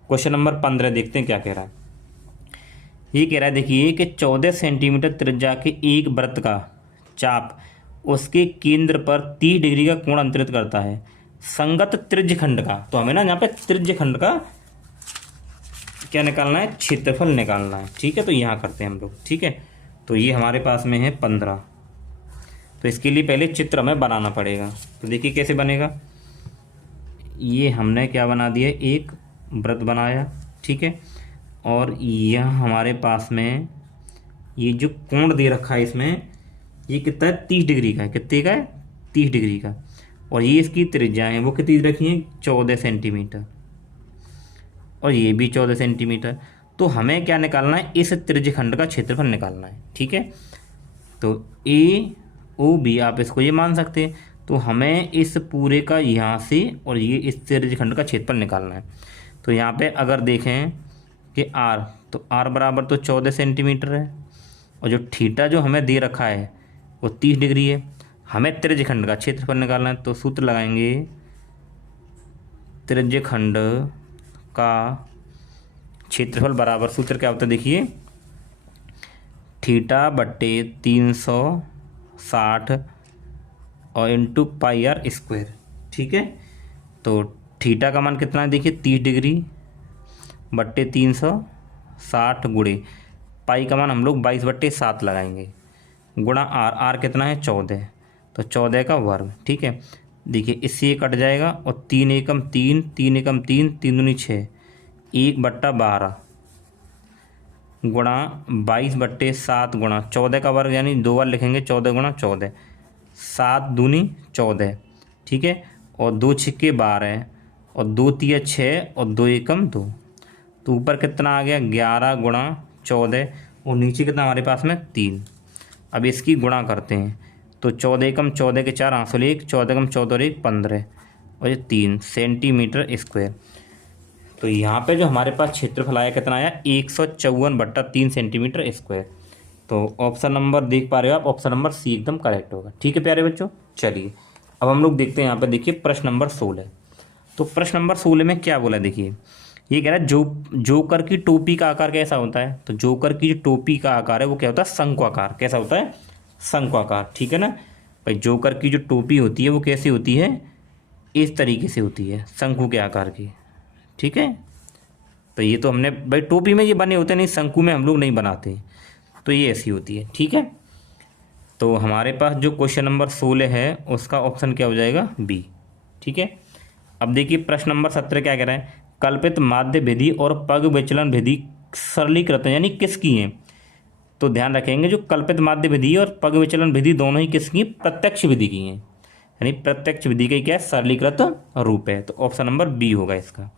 क्वेश्चन नंबर 15 देखते हैं क्या कह रहा है। ये कह रहा है देखिए कि 14 सेंटीमीटर त्रिज्या के एक वृत्त का चाप उसके केंद्र पर 30 डिग्री का कोण अंतरित करता है संगत त्रिज्यखंड का। तो हमें ना यहाँ पे त्रिज्यखंड का क्या निकालना है, क्षेत्रफल निकालना है, ठीक है। तो यहाँ करते हैं हम लोग, ठीक है। तो ये हमारे पास में है 15, तो इसके लिए पहले चित्र हमें बनाना पड़ेगा। तो देखिए कैसे बनेगा, ये हमने क्या बना दिया, एक वृत्त बनाया, ठीक है। और यह हमारे पास में ये जो कोण दे रखा है इसमें, ये कितना है 30 डिग्री का है, कितने का है 30 डिग्री का, और ये इसकी त्रिज्या है वो कितनी रखी है 14 सेंटीमीटर, और ये भी 14 सेंटीमीटर। तो हमें क्या निकालना है, इस त्रिज्यखंड का क्षेत्रफल निकालना है, ठीक है। तो ओ बी, आप इसको ये मान सकते हैं। तो हमें इस पूरे का यहाँ से और ये इस त्रिज्यखंड का क्षेत्रफल निकालना है। तो यहाँ पे अगर देखें कि आर, तो आर बराबर तो 14 सेंटीमीटर है, और जो थीटा जो हमें दे रखा है वो 30 डिग्री है। हमें त्रिज्यखंड का क्षेत्रफल निकालना है, तो सूत्र लगाएंगे त्रिज्यखंड का क्षेत्रफल बराबर, सूत्र क्या होता है देखिए, थीटा बट्टे 360 और इंटू पाई आर स्क्वायर। ठीक है, तो थीटा का मान कितना है देखिए 30 डिग्री बट्टे 360 गुणे पाई का मान हम लोग 22/7 लगाएंगे, गुणा आर, आर कितना है 14, तो 14 का वर्ग। ठीक है, देखिए इससे ये कट जाएगा और 3 एकम 3, 3 एकम 3, 3 दूनी 6, 1/12 गुणा 22/7 गुणा 14 का वर्ग, यानी 2 बार लिखेंगे 14 गुणा 14, 7 दूनी 14। ठीक है, और 2 छिक्के 12 और 2 तिया 6 और 2 एकम 2, तो ऊपर कितना आ गया 11 गुणा 14 और नीचे कितना हमारे पास में 3। अब इसकी गुणा करते हैं, तो 14 एकम 14 के 4 आंसू 1, 14 एकम 14 और 1 15 और ये 3 सेंटीमीटर स्क्वायर। तो यहाँ पे जो हमारे पास क्षेत्रफल आया कितना आया 154/3 सेंटीमीटर स्क्वायर। तो ऑप्शन नंबर देख पा रहे हो आप, ऑप्शन नंबर सी एकदम करेक्ट होगा। ठीक है प्यारे बच्चों, चलिए अब हम लोग देखते हैं यहाँ पे, देखिए प्रश्न नंबर 16। तो प्रश्न नंबर 16 में क्या बोला देखिए, ये कह रहा है जोकर की टोपी का आकार कैसा होता है। तो जोकर की जो टोपी का आकार है वो क्या होता है शंक्वाकार। कैसा होता है शंक्वाकार। ठीक है ना भाई, जोकर की जो टोपी होती है वो कैसी होती है, इस तरीके से होती है, शंकु के आकार की। ठीक है, तो ये तो हमने भाई टोपी में ये बने होते हैं, नहीं शंकु में हम लोग नहीं बनाते, तो ये ऐसी होती है। ठीक है, तो हमारे पास जो क्वेश्चन नंबर 16 है उसका ऑप्शन क्या हो जाएगा बी। ठीक है, अब देखिए प्रश्न नंबर 17 क्या कह रहा है, कल्पित माध्य विधि और पग विचलन विधि सरलीकृत यानी किसकी हैं। तो ध्यान रखेंगे जो कल्पित माध्य विधि और पग विचलन विधि दोनों ही किसकी, प्रत्यक्ष विधि की हैं, यानी प्रत्यक्ष विधि का क्या है सरलीकृत रूप है। तो ऑप्शन नंबर बी होगा इसका।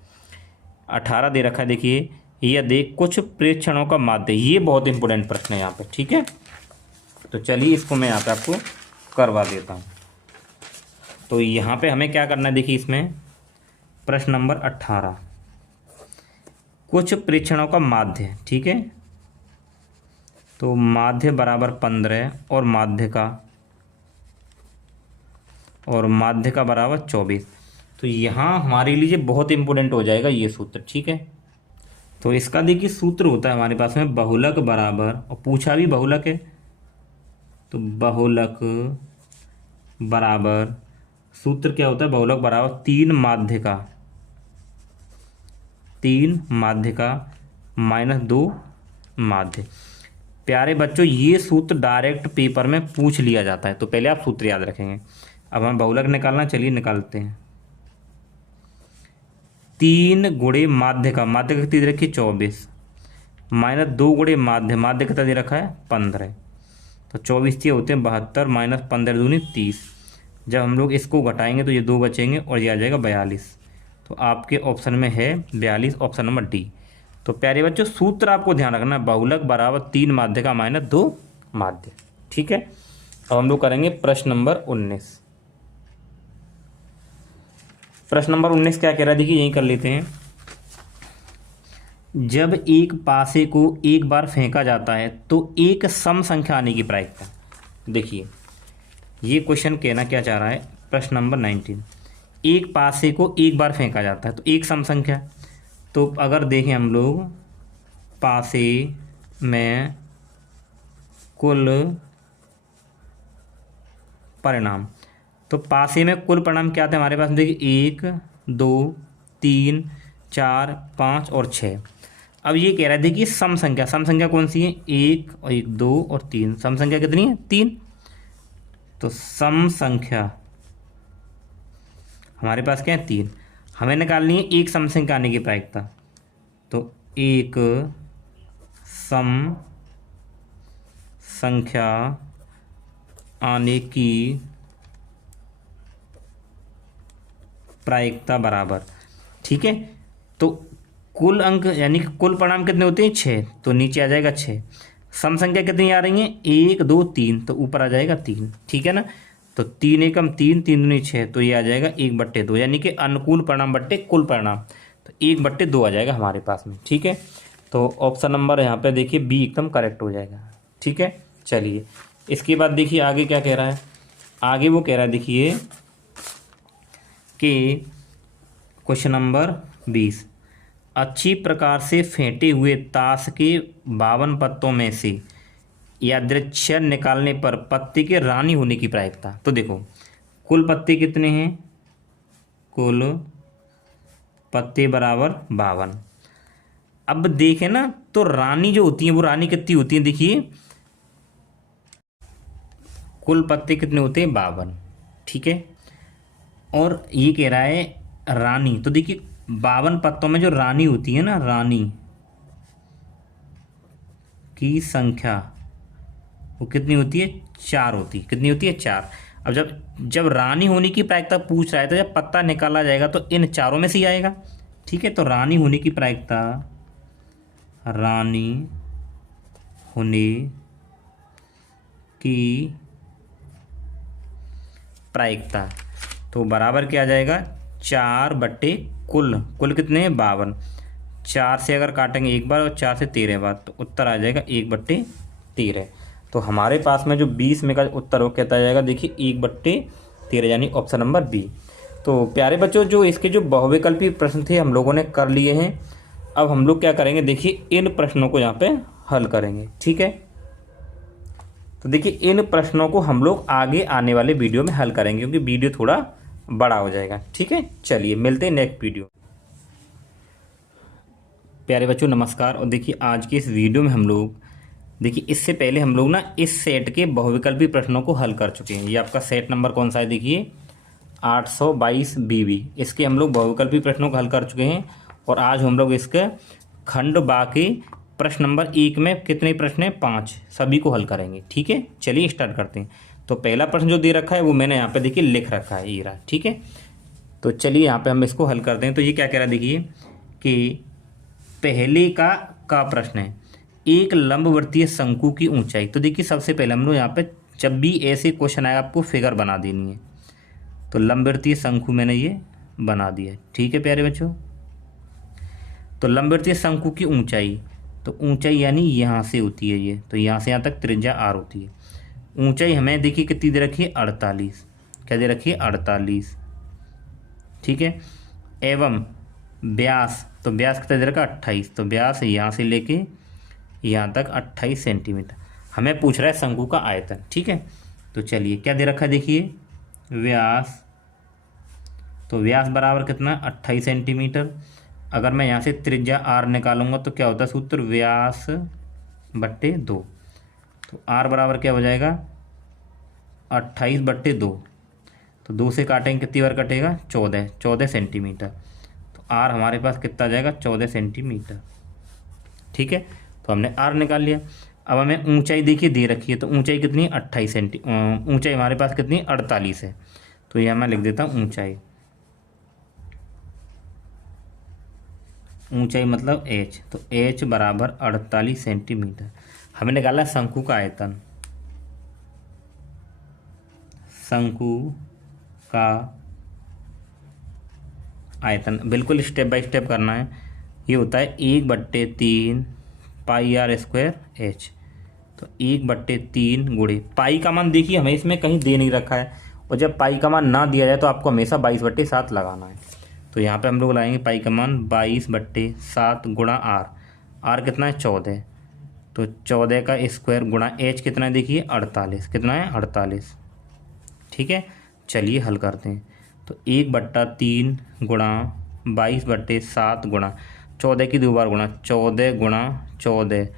18 दे रखा है देखिए, यह देख कुछ प्रेक्षणों का माध्य, ये बहुत इंपॉर्टेंट प्रश्न है यहाँ पे। ठीक है, तो चलिए इसको मैं यहाँ पे आपको करवा देता हूँ। तो यहाँ पे हमें क्या करना है देखिए, इसमें प्रश्न नंबर 18 कुछ प्रेक्षणों का माध्य। ठीक है, तो माध्य बराबर 15 और माध्य का बराबर 24। तो यहाँ हमारे लिए बहुत इंपॉर्टेंट हो जाएगा ये सूत्र। ठीक है, तो इसका देखिए सूत्र होता है हमारे पास में बहुलक बराबर, और पूछा भी बहुलक है, तो बहुलक बराबर सूत्र क्या होता है, बहुलक बराबर 3 माध्य का माइनस 2 माध्य। प्यारे बच्चों ये सूत्र डायरेक्ट पेपर में पूछ लिया जाता है, तो पहले आप सूत्र याद रखेंगे। अब हम बहुलक निकालना, चलिए निकालते हैं। 3 गुणे माध्य का कितनी दे रखी 24 माइनस 2 गुणे माध्य कितना दे रखा है 15, तो 24 ये होते हैं 72 माइनस 15 दूनी 30। जब हम लोग इसको घटाएंगे तो ये 2 बचेंगे और ये आ जाएगा 42। तो आपके ऑप्शन में है 42, ऑप्शन नंबर डी। तो प्यारे बच्चों सूत्र आपको ध्यान रखना है, बहुलक बराबर 3 माध्य का माइनस 2 माध्य। ठीक है, अब हम लोग करेंगे प्रश्न नंबर 19। प्रश्न नंबर 19 क्या कह रहा है देखिए, यही कर लेते हैं। जब एक पासे को एक बार फेंका जाता है तो एक सम संख्या आने की प्रायिकता। देखिए ये क्वेश्चन कहना क्या चाह रहा है, प्रश्न नंबर 19, एक पासे को एक बार फेंका जाता है तो एक सम संख्या। तो अगर देखें हम लोग पासे में कुल परिणाम, तो पासे में कुल परिणाम क्या थे हमारे पास, देखिए 1 2 3 4 5 और 6। अब ये कह रहा है देखिए सम संख्या कौन सी है, 1 और 1 2 और 3, सम संख्या कितनी है 3। तो सम संख्या हमारे पास क्या है 3, हमें निकालनी है एक सम संख्या आने की प्रायिकता। तो एक सम संख्या आने की प्रायिकता बराबर। ठीक है, तो कुल अंक यानी कि कुल परिणाम कितने होते हैं 6, तो नीचे आ जाएगा 6। सम संख्या कितनी आ रही हैं, 1 2 3, तो ऊपर आ जाएगा 3, ठीक है ना। तो 3 एकम 3, 3 दूनी 6, तो ये आ जाएगा 1/2, यानी कि अनुकूल परिणाम बट्टे कुल परिणाम, तो 1/2 आ जाएगा हमारे पास में, ठीक है। तो ऑप्शन नंबर यहाँ पे देखिए बी एकदम करेक्ट हो जाएगा, ठीक है। चलिए इसके बाद देखिए आगे क्या कह रहा है, आगे वो कह रहा है देखिए कि क्वेश्चन नंबर 20, अच्छी प्रकार से फेंटे हुए ताश के 52 पत्तों में से यादृच्छिक निकालने पर पत्ते के रानी होने की प्रायिकता। तो देखो कुल पत्ते कितने हैं, कुल पत्ते बराबर 52। अब देखें ना तो रानी जो होती है वो रानी कितनी होती है, देखिए कुल पत्ते कितने होते हैं 52, ठीक है। और ये कह रहा है रानी, तो देखिए 52 पत्तों में जो रानी होती है ना, रानी की संख्या वो कितनी होती है, 4 होती है, कितनी होती है 4। अब जब जब रानी होने की प्रायिकता पूछ रहा है तो जब पत्ता निकाला जाएगा तो इन चारों में से ही आएगा, ठीक है। तो रानी होने की प्रायिकता, रानी होने की प्रायिकता तो बराबर क्या आ जाएगा, 4/कुल, कुल कितने हैं 52, 4 से अगर काटेंगे एक बार और 4 से 13 बार, तो उत्तर आ जाएगा 1/13। तो हमारे पास में जो 20 में का उत्तर वो कहता जाएगा देखिए 1/13, यानी ऑप्शन नंबर बी। तो प्यारे बच्चों जो इसके जो बहुविकल्पी प्रश्न थे हम लोगों ने कर लिए हैं। अब हम लोग क्या करेंगे, देखिए इन प्रश्नों को यहाँ पे हल करेंगे, ठीक है। तो देखिए इन प्रश्नों को हम लोग आगे आने वाले वीडियो में हल करेंगे, क्योंकि वीडियो थोड़ा बड़ा हो जाएगा, ठीक है। चलिए मिलते हैं नेक्स्ट वीडियो। प्यारे बच्चों नमस्कार। और देखिए आज के इस वीडियो में हम लोग देखिए इससे पहले हम लोग ना इस सेट के बहुविकल्पी प्रश्नों को हल कर चुके हैं। ये आपका सेट नंबर कौन सा है, देखिए 822 BB, इसके हम लोग बहुविकल्पी प्रश्नों को हल कर चुके हैं। और आज हम लोग इसके खंड बाकी प्रश्न नंबर 1 में कितने प्रश्न हैं, 5, सभी को हल करेंगे, ठीक है। चलिए स्टार्ट करते हैं। तो पहला प्रश्न जो दे रखा है वो मैंने यहाँ पे देखिए लिख रखा है, ये रहा, ठीक है। तो चलिए यहाँ पे हम इसको हल करते हैं। तो ये क्या कह रहा है देखिए कि पहले का प्रश्न है, एक लंबवर्तीय शंकु की ऊंचाई। तो देखिए सबसे पहले हम लोग यहाँ पे जब भी ऐसे क्वेश्चन आए आपको फिगर बना देनी है। तो लंबवर्तीय शंकु मैंने ये बना दिया, ठीक है प्यारे बच्चों। तो लंबवर्तीय शंकु की ऊंचाई, तो ऊंचाई यानी यहाँ से होती है ये, तो यहाँ से यहाँ तक त्रिज्या r होती है। ऊंचाई हमें देखिए कितनी दे रखी है, 48, क्या दे रखी है 48, ठीक है। एवं व्यास, तो व्यास कितना दे रखा 28, तो व्यास यहाँ से लेके यहाँ तक 28 सेंटीमीटर। हमें पूछ रहा है शंकु का आयतन, ठीक है। तो चलिए क्या दे रखा है देखिए व्यास, तो व्यास बराबर कितना 28 सेंटीमीटर। अगर मैं यहाँ से त्रिज्या r निकालूंगा तो क्या होता है सूत्र, व्यास बट्टे 2, तो r बराबर क्या हो जाएगा 28/2, तो 2 से काटेंगे कितनी बार कटेगा 14 सेंटीमीटर। तो r हमारे पास कितना आ जाएगा 14 सेंटीमीटर, ठीक है। तो हमने r निकाल लिया। अब हमें ऊंचाई देखिए दे रखी है, तो ऊंचाई कितनी 28 ऊंचाई हमारे पास कितनी 48 है। तो यह मैं लिख देता हूँ ऊंचाई, ऊंचाई मतलब h, तो h बराबर 48 सेंटीमीटर। हमें निकाला शंकु का आयतन, शंकु का आयतन बिल्कुल स्टेप बाय स्टेप करना है। ये होता है 1/3 πr² h, तो 1/3 गुणे पाई का मान देखिए हमें इसमें कहीं दे नहीं रखा है, और जब पाई का मान ना दिया जाए तो आपको हमेशा 22/7 लगाना है। तो यहाँ पे हम लोग लाएंगे पाई का मान 22/7 गुणा r कितना है 14, तो 14 का स्क्वायर गुणा h कितना है देखिए 48, कितना है 48, ठीक है। चलिए हल करते हैं। तो 1/3 गुणा 22/7 गुणा 14 की 2 बार गुणा 14 गुणा 14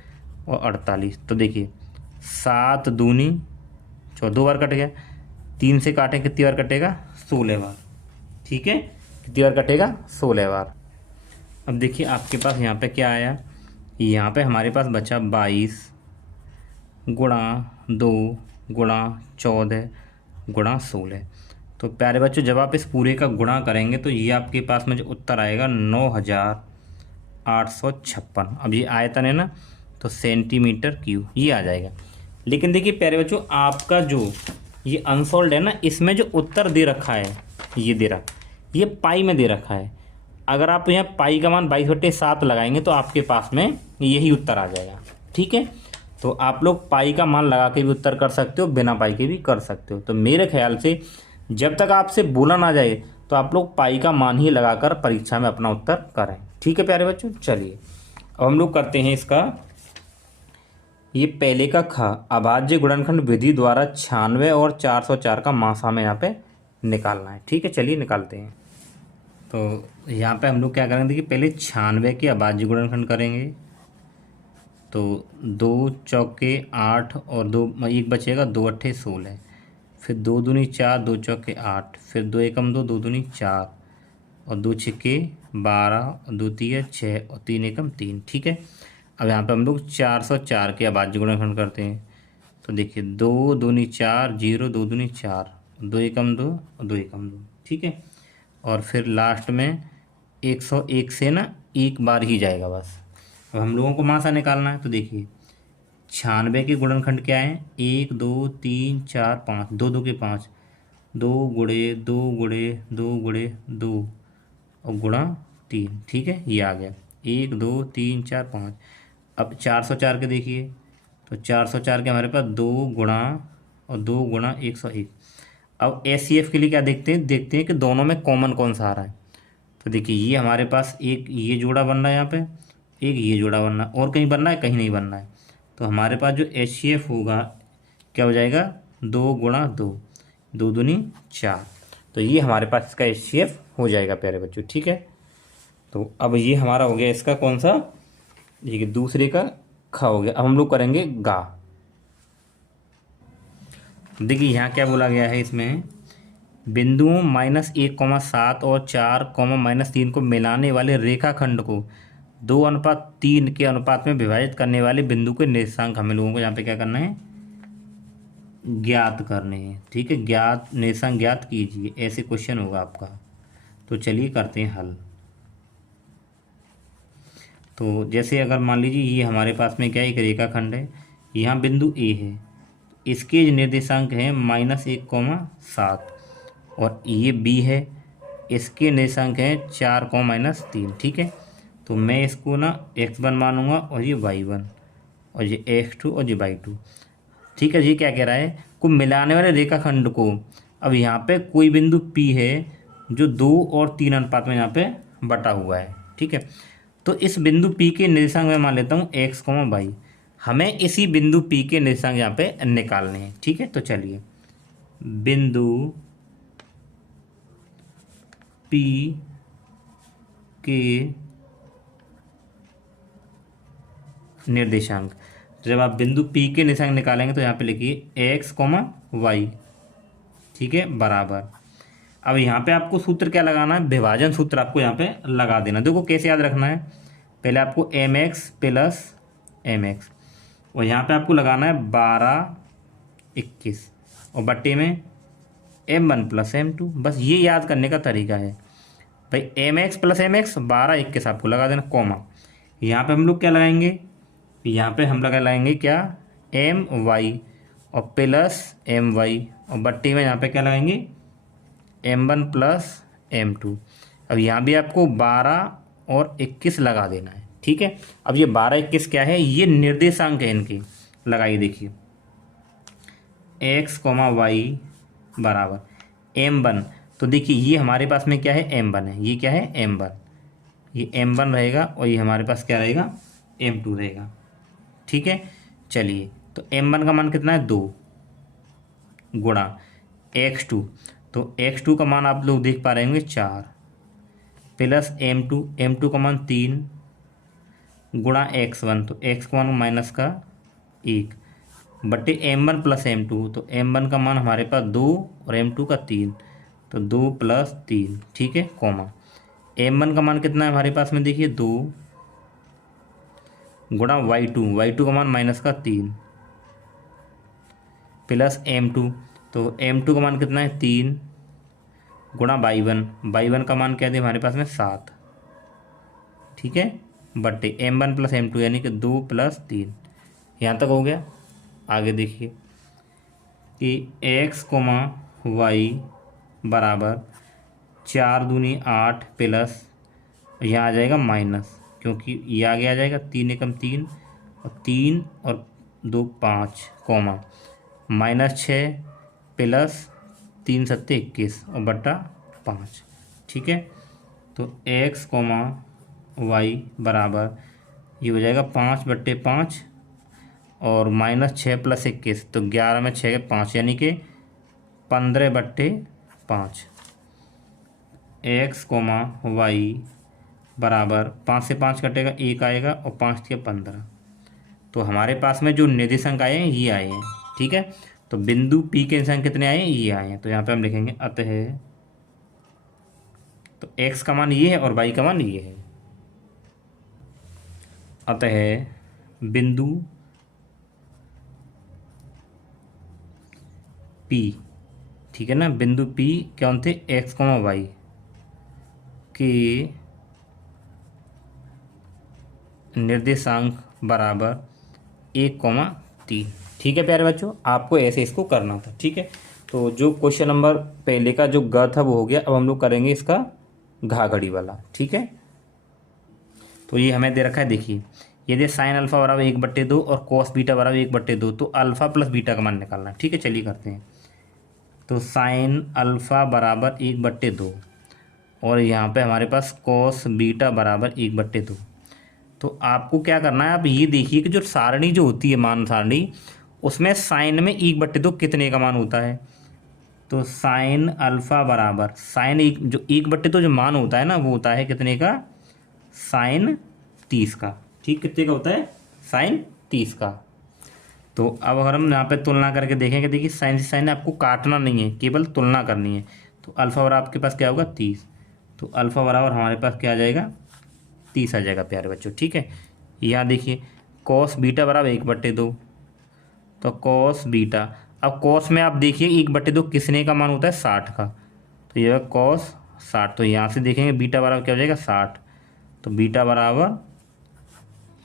और 48, तो देखिए 7 दूनी 14, 2 बार कट गया, 3 से काटें कितनी बार कटेगा 16 बार, ठीक है। कितनी बार कटेगा 16 बार। अब देखिए आपके पास यहाँ पे क्या आया, यहाँ पे हमारे पास बचा 22 गुणा 2 गुणा 14 गुणा 16। तो प्यारे बच्चों जब आप इस पूरे का गुणा करेंगे तो ये आपके पास में जो उत्तर आएगा 9856। अब ये आयतन है ना, तो सेंटीमीटर क्यूब ये आ जाएगा। लेकिन देखिए प्यारे बच्चों, आपका जो ये अनसॉल्व्ड है ना, इसमें जो उत्तर दे रखा है, ये दे रखा, ये पाई में दे रखा है। अगर आप यहाँ पाई का मान 22/7 लगाएंगे तो आपके पास में यही उत्तर आ जाएगा। ठीक है, तो आप लोग पाई का मान लगा के भी उत्तर कर सकते हो, बिना पाई के भी कर सकते हो। तो मेरे ख्याल से जब तक आपसे बोला ना जाए तो आप लोग पाई का मान ही लगाकर परीक्षा में अपना उत्तर करें। ठीक है प्यारे बच्चों, चलिए अब हम लोग करते हैं इसका, ये पहले का ख, अभाज्य गुणनखंड विधि द्वारा 96 और 404 का मास हमें यहाँ पे निकालना है। ठीक है, चलिए निकालते हैं। तो यहाँ पे हम लोग क्या करेंगे, देखिए पहले 96 के अभाज्य गुणनखंड करेंगे। तो 2 चौके 8 और 2 एक बचेगा, 2 अट्ठे 16, फिर 2 दूनी 4, 2 चौके 8, फिर 2 एकम 2, 2 दूनी 4 और 2 छिक्के 12 और 2 तिया 6 और 3 एकम 3। ठीक है, अब यहाँ पे हम लोग 404 के अभाज्य गुणनखंड करते हैं। तो देखिए 2 दूनी 4, 0, 2 दूनी 4, 2 एकम 2 और 2 एकम 2। ठीक है, और फिर लास्ट में 101 से ना एक बार ही जाएगा बस। अब हम लोगों को मासा निकालना है। तो देखिए 96 के गुणनखंड क्या है, 1 2 3 4 5, 2 2 के 5, 2 गुणे 2 गुणे 2 गुणे 2 और गुणा 3। ठीक है, ये आ गया 1 2 3 4 5। अब 404 के देखिए, तो 404 के हमारे पास 2 गुणा और 2 गुणा 101। अब एचसीएफ के लिए क्या देखते हैं कि दोनों में कॉमन कौन सा आ रहा है। तो देखिए ये हमारे पास एक ये जोड़ा बन रहा है, यहाँ पे एक ये जोड़ा बन रहा है, और कहीं बन रहा है, कहीं नहीं बन रहा है। तो हमारे पास जो एचसीएफ होगा क्या हो जाएगा, 2 गुणा 2, 2 दूनी 4। तो ये हमारे पास इसका एचसीएफ हो जाएगा प्यारे बच्चों। ठीक है, तो अब ये हमारा हो गया इसका कौन सा, ठीक है, दूसरे का ख हो गया। अब हम लोग करेंगे गा। देखिए यहाँ क्या बोला गया है, इसमें बिंदुओं -1,7 और 4, -3 को मिलाने वाले रेखाखंड को 2:3 के अनुपात में विभाजित करने वाले बिंदु के निर्देशांक हमें लोगों को यहाँ पे क्या करना है, ज्ञात करने हैं। ठीक है, ज्ञात निर्देशांक ज्ञात कीजिए, ऐसे क्वेश्चन होगा आपका। तो चलिए करते हैं हल। तो जैसे अगर मान लीजिए ये हमारे पास में क्या है, एक रेखाखंड है, यहाँ बिंदु ए है, इसके निर्देशांक हैं -1,7 और ये बी है, इसके निर्देशांक हैं 4,-3। ठीक है, तो मैं इसको ना x1 मानूंगा और ये y1 और ये x2 और ये y2। ठीक है, ये क्या कह रहा है, को मिलाने वाले रेखाखंड को, अब यहाँ पे कोई बिंदु P है जो 2 और 3 अनुपात में यहाँ पे बटा हुआ है। ठीक है, तो इस बिंदु P के निर्देशांक मैं मान लेता हूँ x, y। हमें इसी बिंदु P के निर्देशांक यहाँ पे निकालने हैं। ठीक है, तो चलिए बिंदु P के निर्देशांक, जब आप बिंदु P के निर्देशांक निकालेंगे तो यहाँ पे लिखिए x, y। ठीक है, बराबर। अब यहाँ पे आपको सूत्र क्या लगाना है, विभाजन सूत्र आपको यहाँ पे लगा देना। देखो कैसे याद रखना है, पहले आपको mx प्लस mx और यहाँ पे आपको लगाना है 12/21 और बट्टे में m1 प्लस m2। बस ये याद करने का तरीका है भाई, mx प्लस mx 12/21 आपको लगा देना, कॉमा। यहाँ पे हम लोग क्या लगाएंगे, यहाँ पे हम लगाएंगे क्या, my और प्लस my और बट्टे में यहाँ पे क्या लगाएंगे, m1 प्लस m2। अब यहाँ भी आपको 12 और 21 लगा देना है। ठीक है, अब ये 12-21 क्या है, ये निर्देशांक है इनके, लगाइए देखिए x, y बराबर m1। तो देखिए ये हमारे पास में क्या है, m1 है, ये क्या है m1, ये m1 रहेगा और ये हमारे पास क्या रहेगा, m2 रहेगा। ठीक है, चलिए तो m1 का मान कितना है, 2 गुणा x2, तो x2 का मान आप लोग देख पा रहे होंगे 4 प्लस m2 का मान 3 गुणा x1, तो x1 माइनस का 1 बटे m1 प्लस m2, तो m1 का मान हमारे पास 2 और m2 का 3, तो 2 + 3। ठीक है, कॉमा m1 का मान कितना है हमारे पास में, देखिए 2 गुणा y2 का मान माइनस का 3 प्लस m2, तो m2 का मान कितना है 3 गुणा y1 का मान क्या दे हमारे पास में 7। ठीक है, बटे m1 प्लस m2 यानी कि 2 प्लस 3। यहाँ तक हो गया। आगे देखिए कि x कोमा वाई बराबर 4 दूनी 8 प्लस, यहाँ आ जाएगा माइनस, क्योंकि ये आगे आ जाएगा 3 एकम 3 और 3 और 2 5 कोमा -6 प्लस 3 सत्ते 21 और बटा 5। ठीक है, तो x कोमा वाई बराबर ये हो जाएगा 5 बट्टे 5 और -6 प्लस 21, तो 11 में 6 के 5 यानी कि 15 बट्टे 5। x कोमा वाई बराबर 5 से 5 कटेगा 1 आएगा और 5 के 15। तो हमारे पास में जो निर्देशांक आए हैं ये आए हैं। ठीक है, तो बिंदु P के निर्देशांक कितने आए हैं, ये आए हैं। तो यहाँ पे हम लिखेंगे अतः, तो x का मान ये है और y का मान ये है। अतः बिंदु P, ठीक है ना, बिंदु P कौन थे, x, y के निर्देशांक बराबर 1,3। ठीक है प्यारे बच्चों, आपको ऐसे इसको करना था। ठीक है, तो जो क्वेश्चन नंबर पहले का जो ग था वो हो गया। अब हम लोग करेंगे इसका घा घड़ी वाला। ठीक है, तो ये हमें दे रखा है, देखिए यदि साइन अल्फा बराबर 1/2 और कॉस बीटा बराबर 1/2, तो अल्फा प्लस बीटा का मान निकालना है। ठीक है, चलिए करते हैं। तो साइन अल्फा बराबर 1/2 और यहाँ पे हमारे पास कॉस बीटा बराबर 1/2। तो आपको क्या करना है, आप ये देखिए कि जो सारणी जो होती है मान सारणी, उसमें साइन में 1/2 कितने का मान होता है। तो साइन अल्फा बराबर साइन जो 1/2 जो मान होता है ना, वो होता है कितने का, साइन 30 का। ठीक, कितने का होता है, साइन 30 का। तो अब अगर हम यहाँ पे तुलना करके देखेंगे, देखिए साइन से साइन आपको काटना नहीं है, केवल तुलना करनी है। तो अल्फा बराबर आपके पास क्या होगा, 30। तो अल्फा बराबर हमारे पास क्या आ जाएगा, 30 आ जाएगा प्यारे बच्चों। ठीक है, यहाँ देखिए कॉस बीटा बराबर 1/2, तो कॉस बीटा, अब कॉस में आप देखिए 1/2 किसने का मान होता है, 60 का। तो ये कॉस 60, तो यहाँ से देखेंगे बीटा बराबर क्या हो जाएगा, 60। तो बीटा बराबर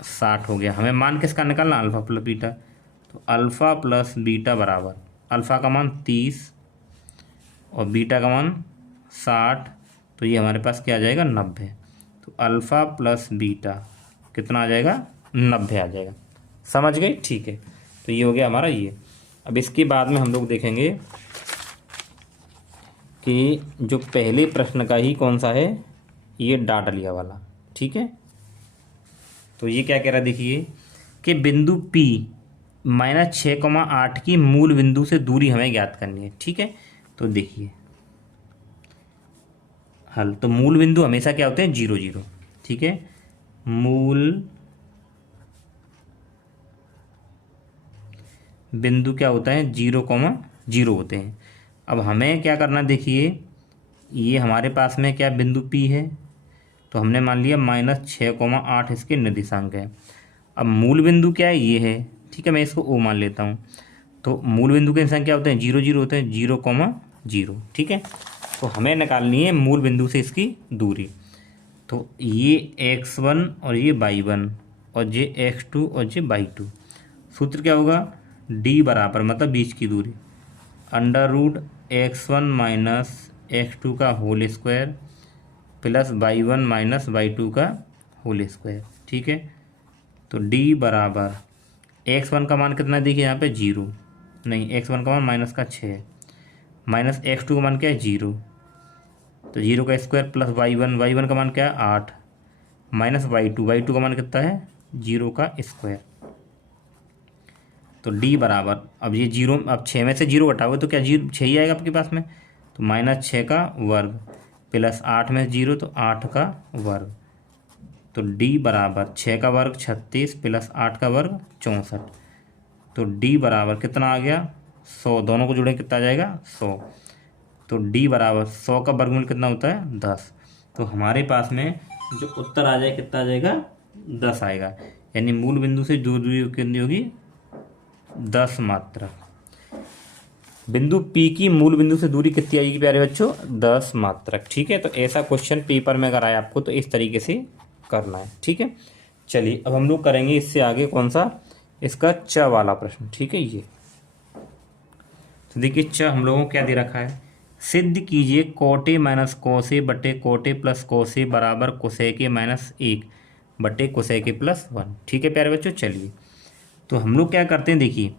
60 हो गया। हमें मान किसका निकालना, अल्फा प्लस बीटा। तो अल्फा प्लस बीटा बराबर अल्फा का मान 30 और बीटा का मान 60, तो ये हमारे पास क्या आ जाएगा, 90। तो अल्फ़ा प्लस बीटा कितना आ जाएगा, 90 आ जाएगा। समझ गए, ठीक है। तो ये हो गया हमारा ये। अब इसके बाद में हम लोग देखेंगे कि जो पहले प्रश्न का ही कौन सा है, ये डाडलिया वाला। ठीक है, तो ये क्या कह रहा है, देखिए कि बिंदु P -6,8 की मूल बिंदु से दूरी हमें ज्ञात करनी है। ठीक है, तो देखिए हल, तो मूल बिंदु हमेशा क्या होते हैं, 0 0। ठीक है, मूल बिंदु क्या होता है, 0,0 होते हैं। अब हमें क्या करना, देखिए ये हमारे पास में क्या बिंदु P है, तो हमने मान लिया -6,8 इसके निर्देशांक है। अब मूल बिंदु क्या है, ये है। ठीक है, मैं इसको O मान लेता हूँ। तो मूल बिंदु के निर्देशांक क्या होते हैं, 0 0 होते हैं, 0,0। ठीक है, तो हमें निकालनी है मूल बिंदु से इसकी दूरी। तो ये x1 और ये y1 और ये x2 और ये y2। सूत्र क्या होगा, d बराबर मतलब बीच की दूरी √x1 - x2 का whole square plus y1 - y2 का होल स्क्वायर। ठीक है, तो d बराबर x1 का मान कितना, देखिए यहाँ पे 0 नहीं, x1 का मान -6 माइनस x2 का मान क्या है, 0। तो 0 का स्क्वायर प्लस y1 का मान क्या है, 8 माइनस y2 का मान कितना है, 0 का स्क्वायर। तो d बराबर, अब ये 0, अब 6 में से 0 घटाओगे तो क्या 6 ही आएगा आपके पास में। तो -6 का वर्ग प्लस 8 में 0 तो 8 का वर्ग। तो d बराबर 6 का वर्ग 36 प्लस 8 का वर्ग 64। तो d बराबर कितना आ गया, 100। दोनों को जोड़ें कितना आ जाएगा, 100। तो d बराबर 100 का वर्गमूल कितना होता है, 10। तो हमारे पास में जो उत्तर आ जाए कितना आ जाएगा, 10 आएगा। यानी मूल बिंदु से जो दूरी कितनी होगी, 10 मात्रक। बिंदु P की मूल बिंदु से दूरी कितनी आएगी प्यारे बच्चों, 10 मात्रक। ठीक है, तो ऐसा क्वेश्चन पेपर में अगर आए आपको तो इस तरीके से करना है। ठीक है, चलिए अब हम लोग करेंगे इससे आगे कौन सा, इसका च वाला प्रश्न। ठीक है, ये तो देखिए च हम लोगों को क्या दे रखा है, सिद्ध कीजिए कोटे माइनस कोसे बटे कोटे प्लस कोसे बराबर कोसेके माइनस 1 बटे कोसेके प्लस 1। ठीक है प्यारे बच्चों, चलिए तो हम लोग क्या करते हैं, देखिए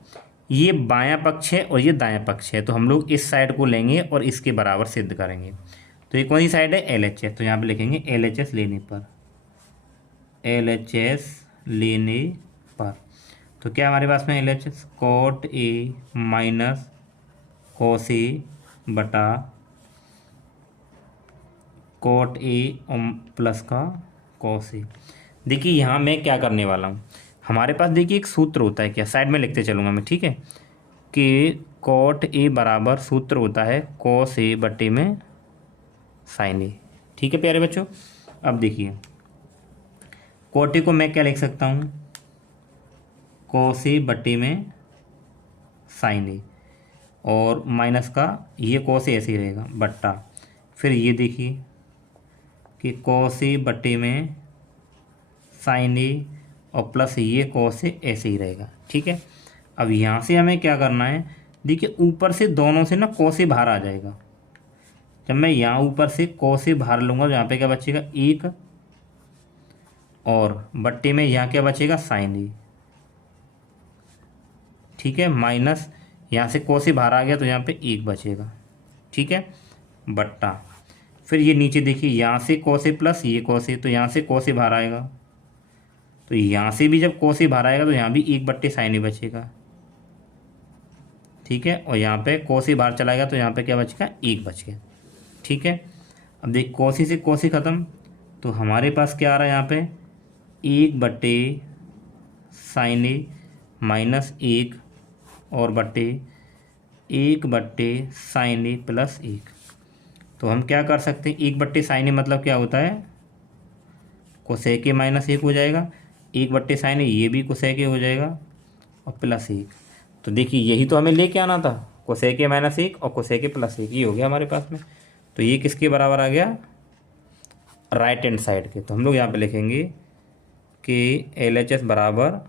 ये बायां पक्ष है और ये दायां पक्ष है, तो हम लोग इस साइड को लेंगे और इसके बराबर सिद्ध करेंगे। तो ये कौन सी साइड है, LHS, तो यहाँ पे लिखेंगे LHS लेने पर, LHS लेने पर। तो क्या हमारे पास में LHS, cot A minus cos A बटा कोट ए प्लस का कोस ए। देखिए यहाँ मैं क्या करने वाला हूँ, हमारे पास देखिए एक सूत्र होता है, क्या साइड में लिखते चलूँगा मैं, ठीक है, कि कोट ए बराबर सूत्र होता है कोस ए बटे में साइन ए। ठीक है प्यारे बच्चों, अब देखिए कोट ए को मैं क्या लिख सकता हूँ, कोस ए बटे में साइन ए, और माइनस का ये कोस ए ऐसे ही रहेगा बट्टा, फिर ये देखिए कि कोस ए बटे में साइन ए और प्लस ये कोस ए ऐसे ही रहेगा। ठीक है, अब यहाँ से हमें क्या करना है, देखिए ऊपर से दोनों से ना कोस ए बाहर आ जाएगा। जब मैं यहाँ ऊपर से कोस ए बाहर लूँगा तो यहाँ पे क्या बचेगा 1, और बट्टे में यहाँ क्या बचेगा साइन ए। ठीक है, माइनस यहाँ से कोस ए बाहर आ गया तो यहाँ पे 1 बचेगा। ठीक है, बट्टा, फिर ये नीचे देखिए यहाँ से कोस ए प्लस ये कोस ए, तो यहाँ से कोस ए बाहर आएगा, तो यहाँ से भी जब कोस ए बाहर आएगा तो यहाँ भी 1 बट्टे साइन ए बचेगा। ठीक है, और यहाँ पे कोस ए बाहर चलाएगा तो यहाँ पे क्या बचेगा 1 बच गया। ठीक है, अब देख कोस ए से कोस ए ख़त्म, तो हमारे पास क्या आ रहा है यहाँ पे 1 बट्टे साइन ए माइनस 1 और बट्टे 1 बट्टे साइन ए प्लस 1। तो हम क्या कर सकते हैं, 1 बट्टे साइन ए मतलब क्या होता है, कोसेक ए माइनस 1 हो जाएगा, 1 बट्टे साइन ए ये भी कोसेक ए हो जाएगा और प्लस 1। तो देखिए यही तो हमें लेके आना था, कोसेक ए माइनस 1 और कोसेक ए प्लस 1, ये हो गया हमारे पास में। तो ये किसके बराबर आ गया, राइट हैंड साइड के। तो हम लोग यहाँ पे लिखेंगे कि LHS बराबर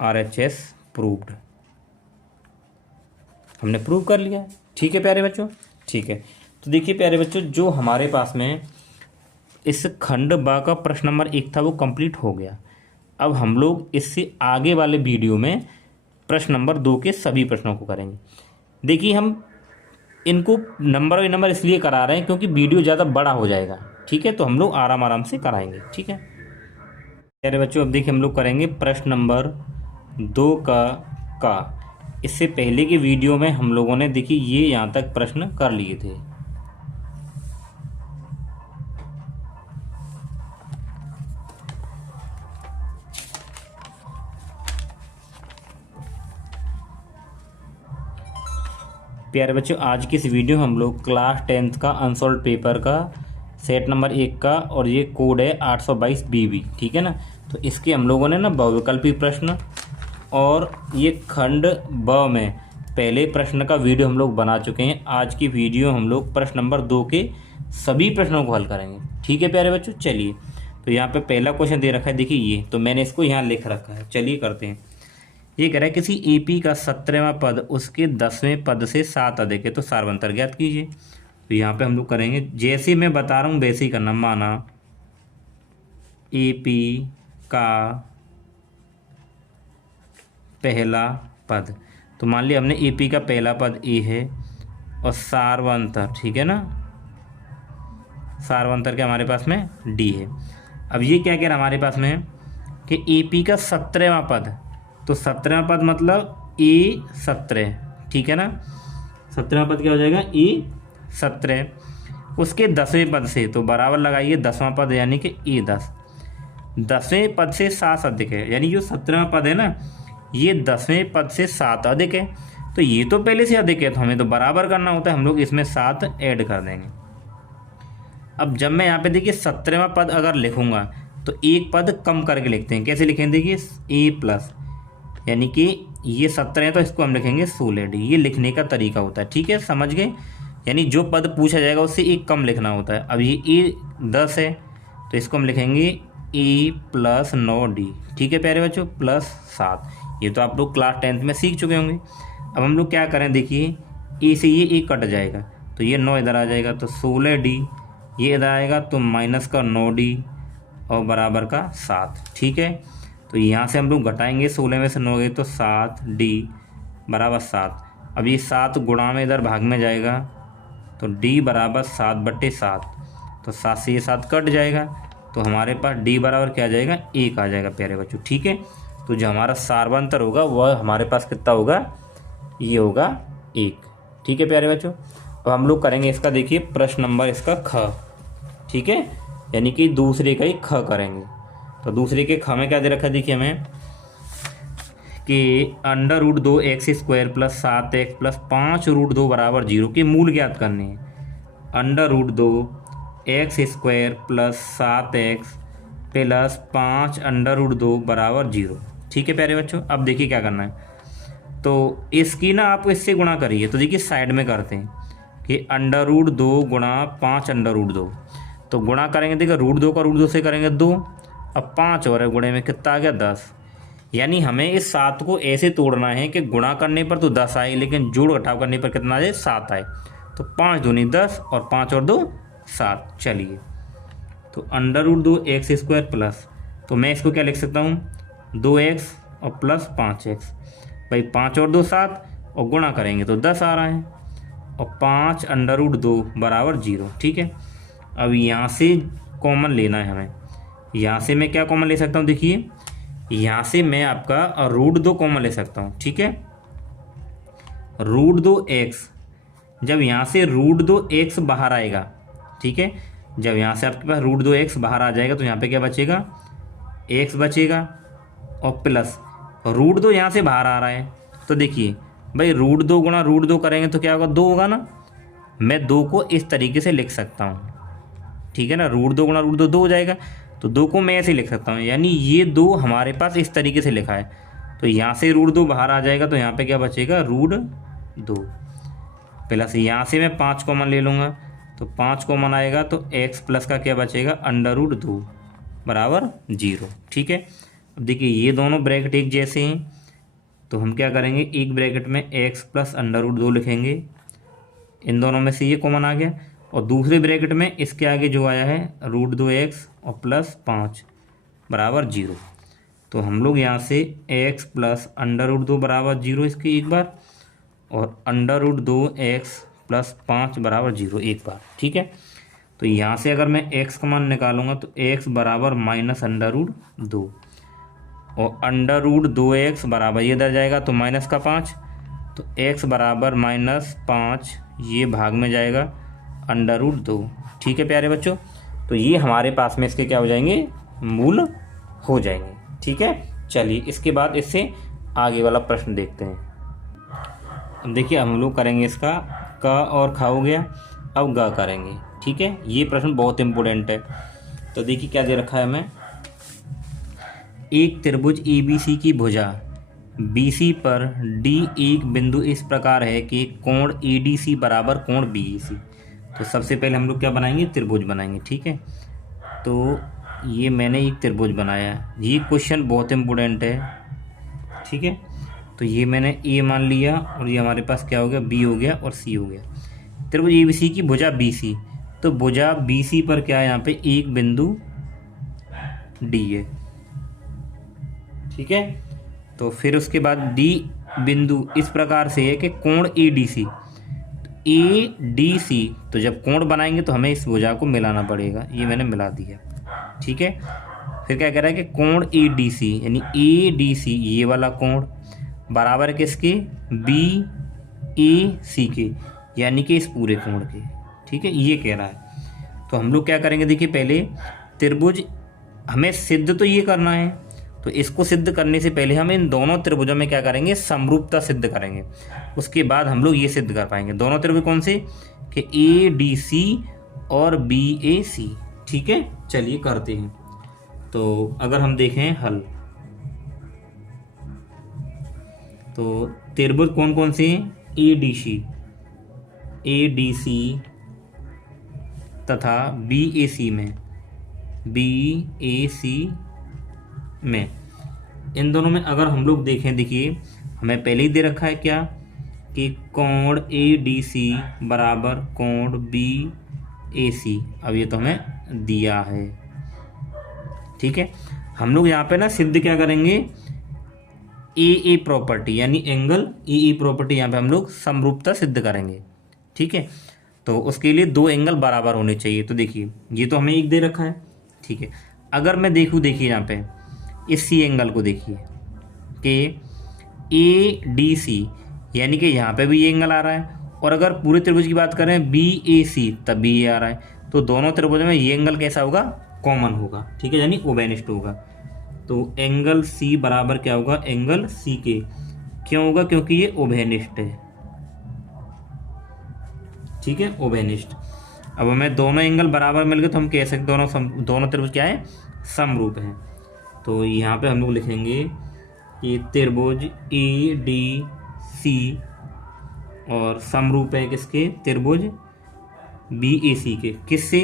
RHS प्रूव्ड, हमने प्रूव कर लिया। ठीक है प्यारे बच्चों, ठीक है, तो देखिए प्यारे बच्चों जो हमारे पास में इस खंड बा का प्रश्न नंबर 1 था वो कंप्लीट हो गया। अब हम लोग इससे आगे वाले वीडियो में प्रश्न नंबर 2 के सभी प्रश्नों को करेंगे। देखिए हम इनको नंबर बाई नंबर इसलिए करा रहे हैं क्योंकि वीडियो ज़्यादा बड़ा हो जाएगा। ठीक है, तो हम लोग आराम आराम से कराएंगे। ठीक है प्यारे बच्चों, अब देखिए हम लोग करेंगे प्रश्न नंबर 2 का। इससे पहले के वीडियो में हम लोगों ने देखिए ये यहाँ तक प्रश्न कर लिए थे। प्यारे बच्चों आज की इस वीडियो में हम लोग क्लास 10th का अनसॉल्व पेपर का सेट नंबर 1 का, और ये कोड है 822 BB। ठीक है ना, तो इसके हम लोगों ने ना बहुविकल्पी प्रश्न और ये खंड ब में पहले प्रश्न का वीडियो हम लोग बना चुके हैं। आज की वीडियो हम लोग प्रश्न नंबर 2 के सभी प्रश्नों को हल करेंगे। ठीक है प्यारे बच्चों, चलिए तो यहाँ पे पहला क्वेश्चन दे रखा है, देखिए ये तो मैंने इसको यहाँ लिख रखा है। चलिए करते हैं। ये कह रहा है किसी AP का 17वां पद उसके 10वें पद से 7 अधिक है, तो सार्वंतर ज्ञात कीजिए। तो यहाँ पे हम लोग करेंगे जैसे मैं बता रहा हूँ वैसे ही करना। माना AP का पहला पद, तो मान लिया हमने AP का पहला पद A है और सार्वंतर, ठीक है ना, सार्वंतर के हमारे पास में D है। अब ये क्या कह रहा है हमारे पास में कि AP का 17वां पद, तो 17वां पद मतलब A17, ठीक है ना, 17वां पद क्या हो जाएगा A17, उसके 10वें पद से, तो बराबर लगाइए 10वां पद यानी कि A10, 10वें पद से 7 अधिक है, यानी जो 17वां पद है ना ये 10वें पद से 7 अधिक है, तो ये तो पहले से अधिक है, तो हमें तो बराबर करना होता है, हम लोग इसमें 7 ऐड कर देंगे। अब जब मैं यहाँ पे देखिए 17वां पद अगर लिखूँगा तो एक पद कम करके लिखते हैं। कैसे लिखेंगे, देखिए A+, यानी कि ये 17 है तो इसको हम लिखेंगे 16D। ये लिखने का तरीका होता है। ठीक है, समझ गए, यानी जो पद पूछा जाएगा उससे एक कम लिखना होता है। अब ये A10 है तो इसको हम लिखेंगे ए प्लस 9D, ठीक है प्यारे बच्चों, प्लस 7। ये तो आप लोग क्लास 10th में सीख चुके होंगे। अब हम लोग क्या करें, देखिए ए से ये कट जाएगा तो ये 9 इधर आ जाएगा तो 16D, ये इधर आएगा तो माइनस का 9D और बराबर का 7, ठीक है। तो यहाँ से हम लोग घटाएंगे, 16 में से 9 गए तो 7D बराबर 7। अब ये 7 गुणा में इधर भाग में जाएगा तो D बराबर 7/7, तो 7 से ये 7 कट जाएगा तो हमारे पास D बराबर क्या आ जाएगा, 1 आ जाएगा प्यारे बच्चों, ठीक है। तो जो हमारा सार्वंतर होगा वह हमारे पास कितना होगा, ये होगा 1, ठीक है प्यारे बच्चों। अब हम लोग करेंगे इसका, देखिए प्रश्न नंबर इसका ख, ठीक है, यानी कि दूसरे का ही ख करेंगे। तो दूसरे के ख में क्या दे रखा है, देखिए हमें कि √2x² प्लस 7x प्लस 5√2 बराबर 0 के मूल ज्ञात करने हैं। √2x² प्लस 7x प्लस 5√2 बराबर 0, ठीक है प्यारे बच्चों। अब देखिए क्या करना है, तो इसकी ना आप इससे गुणा करिए। तो देखिए साइड में करते हैं कि √2 गुणा 5√2, तो गुणा करेंगे, देखिए √2 का √2 से करेंगे 2, अब 5 और गुणे में कितना आ गया 10। यानी हमें इस 7 को ऐसे तोड़ना है कि गुणा करने पर तो 10 आए, लेकिन जोड़ घटाव करने पर कितना आ जाए, 7 आए। तो 5 दूनी 10 और 5 और 2 7। चलिए तो √2x² प्लस, तो मैं इसको क्या लिख सकता हूँ, 2x और प्लस 5x, भाई 5 और 2 7 और गुणा करेंगे तो 10 आ रहा है, और 5√2 बराबर 0, ठीक है। अब यहाँ से कॉमन लेना है हमें, यहाँ से मैं क्या कॉमन ले सकता हूँ, देखिए यहाँ से मैं आपका √2 कॉमन ले सकता हूँ, ठीक है। √2x, जब यहाँ से √2x बाहर आएगा, ठीक है, जब यहाँ से आपके पास √2x बाहर आ जाएगा तो यहाँ पे क्या बचेगा, x बचेगा, और प्लस √2 यहाँ से बाहर आ रहा है तो देखिए भाई √2 गुणा √2 करेंगे तो क्या होगा, 2 होगा ना। मैं 2 को इस तरीके से लिख सकता हूँ, ठीक है ना, √2 गुणा √2 2 हो जाएगा, तो 2 को मैं ऐसे लिख सकता हूँ, यानी ये 2 हमारे पास इस तरीके से लिखा है। तो यहाँ से √2 बाहर आ जाएगा तो यहाँ पे क्या बचेगा, √2 प्लस यहाँ से मैं 5 कॉमन ले लूँगा, तो 5 कॉमन आएगा तो x प्लस का क्या बचेगा, √2 बराबर 0, ठीक है। अब देखिए ये दोनों ब्रैकेट एक जैसे हैं तो हम क्या करेंगे, एक ब्रैकेट में x प्लस √2 लिखेंगे, इन दोनों में से ये कॉमन आ गया, और दूसरे ब्रैकेट में इसके आगे जो आया है √2x और प्लस 5 बराबर 0। तो हम लोग यहाँ से x प्लस √2 बराबर 0 इसकी एक बार, और √2x प्लस 5 बराबर 0 एक बार, ठीक है। तो यहाँ से अगर मैं x का मान निकालूंगा तो x बराबर माइनस √2, और √2x बराबर ये इधर जाएगा तो माइनस का 5, तो x बराबर -5, ये भाग में जाएगा √2, ठीक है प्यारे बच्चों। तो ये हमारे पास में इसके क्या हो जाएंगे, मूल हो जाएंगे, ठीक है। चलिए इसके बाद इससे आगे वाला प्रश्न देखते हैं। अब देखिए हम लोग करेंगे इसका क और ख हो गया, अब ग करेंगे, ठीक है। ये प्रश्न बहुत इंपॉर्टेंट है। तो देखिए क्या दे रखा है हमें, एक त्रिभुज ABC की भुजा BC पर D एक बिंदु इस प्रकार है कि कोण ADC बराबर कोण BEC। तो सबसे पहले हम लोग क्या बनाएंगे, त्रिभुज बनाएंगे, ठीक है। तो ये मैंने एक त्रिभुज बनाया, ये क्वेश्चन बहुत इंपॉर्टेंट है, ठीक है। तो ये मैंने A मान लिया और ये हमारे पास क्या हो गया, B हो गया और C हो गया। त्रिभुज ABC की भुजा BC, तो भुजा BC पर क्या है, यहाँ पे एक बिंदु D है, ठीक है। तो फिर उसके बाद D बिंदु इस प्रकार से है कि कोण ADC, ADC, तो जब कोण बनाएंगे तो हमें इस भुजा को मिलाना पड़ेगा, ये मैंने मिला दिया, ठीक है। फिर क्या कह रहा है कि कोण ADC यानी ADC ये वाला कोण बराबर है किसके, BAC के, यानी कि इस पूरे कोण के, ठीक है, ये कह रहा है। तो हम लोग क्या करेंगे, देखिए पहले त्रिभुज हमें सिद्ध तो ये करना है, तो इसको सिद्ध करने से पहले हम इन दोनों त्रिभुजों में क्या करेंगे, समरूपता सिद्ध करेंगे, उसके बाद हम लोग ये सिद्ध कर पाएंगे। दोनों त्रिभुज कौन से, कि ADC और BAC, ठीक है। चलिए करते हैं। तो अगर हम देखें हल, तो त्रिभुज कौन कौन से हैं, ADC तथा BAC में BAC में, इन दोनों में अगर हम लोग देखें, देखिए हमें पहले ही दे रखा है क्या कि कोण ADC बराबर कोण BAC। अब ये तो हमें दिया है, ठीक है। हम लोग यहाँ पे ना सिद्ध क्या करेंगे, AA प्रॉपर्टी यानी एंगल AA प्रॉपर्टी यहाँ पे हम लोग समरूपता सिद्ध करेंगे, ठीक है। तो उसके लिए दो एंगल बराबर होने चाहिए। तो देखिए ये तो हमें एक दे रखा है, ठीक है। अगर मैं देखूँ, देखिए यहाँ पे इस C एंगल को देखिए कि ADC यानी कि यहाँ पे भी ये एंगल आ रहा है, और अगर पूरे त्रिभुज की बात करें BAC तब भी ये आ रहा है। तो दोनों त्रिभुज में ये एंगल कैसा होगा, कॉमन होगा, ठीक है, यानी ओबेनिस्ट होगा। तो एंगल C बराबर क्या होगा, एंगल C के। क्यों होगा, क्योंकि ये ओबेनिस्ट है, ठीक है, ओबेनिस्ट। अब हमें दोनों एंगल बराबर मिल गए तो हम कह सकते दोनों त्रिभुज क्या है, समरूप हैं। तो यहाँ पे हम लोग लिखेंगे कि त्रिभुज ADC और समरूप है किसके, त्रिभुज BAC के। किससे,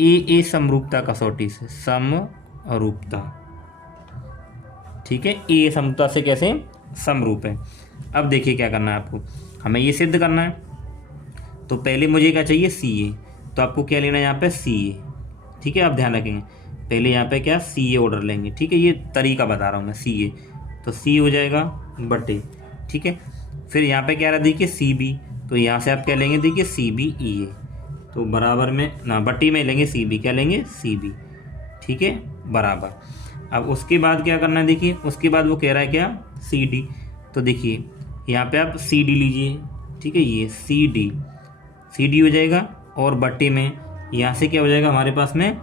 AA समरूपता कसौटी से, समरूपता, ठीक है। AA समरूपता से कैसे, समरूप है। अब देखिए क्या करना है आपको, हमें ये सिद्ध करना है। तो पहले मुझे क्या चाहिए, CA। तो आपको क्या लेना है यहाँ पे, CA, ठीक है। आप ध्यान रखेंगे पहले यहाँ पे क्या, CA ऑर्डर लेंगे, ठीक है। ये तरीका बता रहा हूँ मैं, CA। तो C हो जाएगा बटे, ठीक है। फिर यहाँ पे क्या रहा, देखिए CB। तो यहाँ से आप क्या लेंगे, देखिए CBEA। तो बराबर में ना, बट्टी में लेंगे CB, क्या लेंगे CB, ठीक है, बराबर। अब उसके बाद क्या करना है, देखिए उसके बाद वो कह रहा है क्या, CD। तो देखिए यहाँ पे आप CD लीजिए, ठीक है, ये CD हो जाएगा, और बट्टे में यहाँ से क्या हो जाएगा हमारे पास में,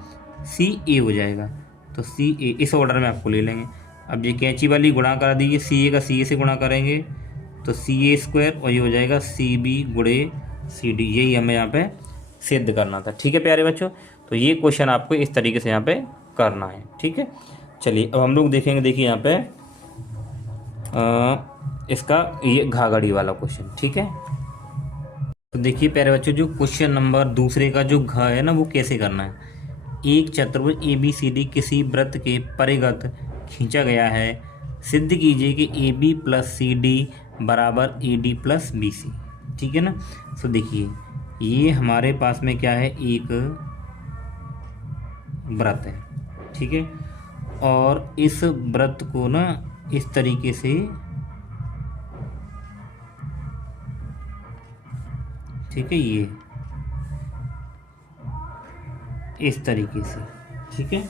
CA हो जाएगा। तो CA इस ऑर्डर में आपको ले लेंगे। अब ये कैंची वाली गुणा करा दीजिए, CA का CA से गुणा करेंगे तो CA स्क्वायर, और ये हो जाएगा CB गुणे CD। यही हमें यहाँ पे सिद्ध करना था, ठीक है प्यारे बच्चों। तो ये क्वेश्चन आपको इस तरीके से यहाँ पे करना है, ठीक है। चलिए अब हम लोग देखेंगे, देखिए यहाँ पे इसका ये घाघड़ी वाला क्वेश्चन, ठीक है। तो देखिए प्यारे बच्चों, जो क्वेश्चन नंबर दूसरे का जो घ है ना, वो कैसे करना है। एक चतुर्भुज ABCD किसी वृत्त के परिगत खींचा गया है, सिद्ध कीजिए कि AB प्लस CD बराबर AD प्लस BC, ठीक है ना। तो देखिए ये हमारे पास में क्या है, एक वृत्त है, ठीक है। और इस वृत्त को ना इस तरीके से, ठीक है, ये इस तरीके से, ठीक है,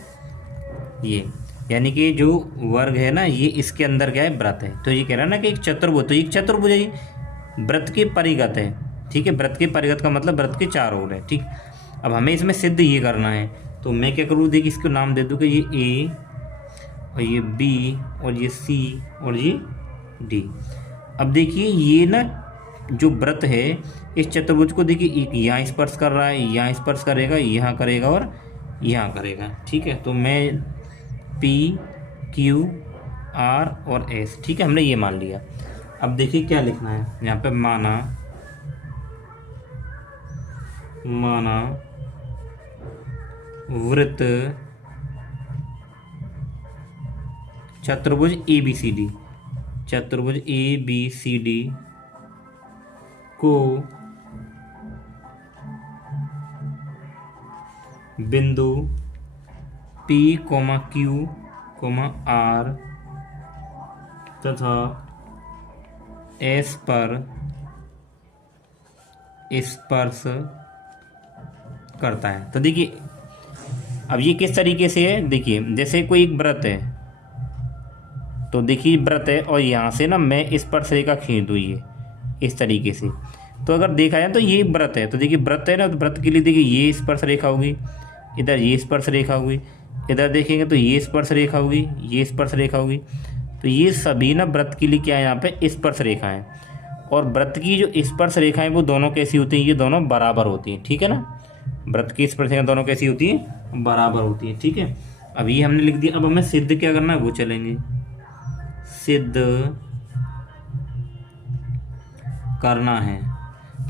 ये यानी कि जो वर्ग है ना, ये इसके अंदर क्या है, वृत्त है। तो ये कह रहा है ना कि एक चतुर्भुज, तो एक चतुर्भुज है, वृत्त के परिगत है, ठीक है। वृत्त के परिगत का मतलब वृत्त के चार ओर है, ठीक। अब हमें इसमें सिद्ध ये करना है, तो मैं क्या करूँ, देखिए इसको नाम दे दूँ कि ये A और ये B और ये C और ये D। अब देखिए ये ना जो वृत्त है, इस चतुर्भुज को देखिए एक यहाँ स्पर्श कर रहा है, यहाँ स्पर्श करेगा, यहाँ करेगा और यहाँ करेगा, ठीक है। तो मैं P Q R और S, ठीक है, हमने ये मान लिया। अब देखिए क्या लिखना है यहाँ पे, माना वृत्त चतुर्भुज ABCD, चतुर्भुज ABCD को बिंदु P, Q, R तथा S पर स्पर्श करता है। तो देखिए अब ये किस तरीके से है, देखिए जैसे कोई एक वृत्त है, तो देखिए वृत्त है और यहाँ से ना मैं स्पर्श रेखा खींच दूँ ये इस तरीके से। तो अगर देखा जाए तो ये वृत्त है, तो देखिए वृत्त है ना, तो वृत्त के लिए देखिए ये स्पर्श रेखा होगी, इधर ये स्पर्श रेखा होगी, इधर देखेंगे तो ये स्पर्श रेखा होगी, ये स्पर्श रेखा होगी। तो ये सभी ना वृत्त के लिए क्या है, यहाँ पे स्पर्श रेखा है। और वृत्त की जो स्पर्श रेखाएं वो दोनों कैसी होती हैं, ये दोनों बराबर होती हैं, ठीक है ना। वृत्त की स्पर्श रेखाएं दोनों कैसी होती हैं, बराबर होती हैं, ठीक है। अब ये हमने लिख दिया। अब हमें सिद्ध क्या करना है, वो चलेंगे। सिद्ध करना है,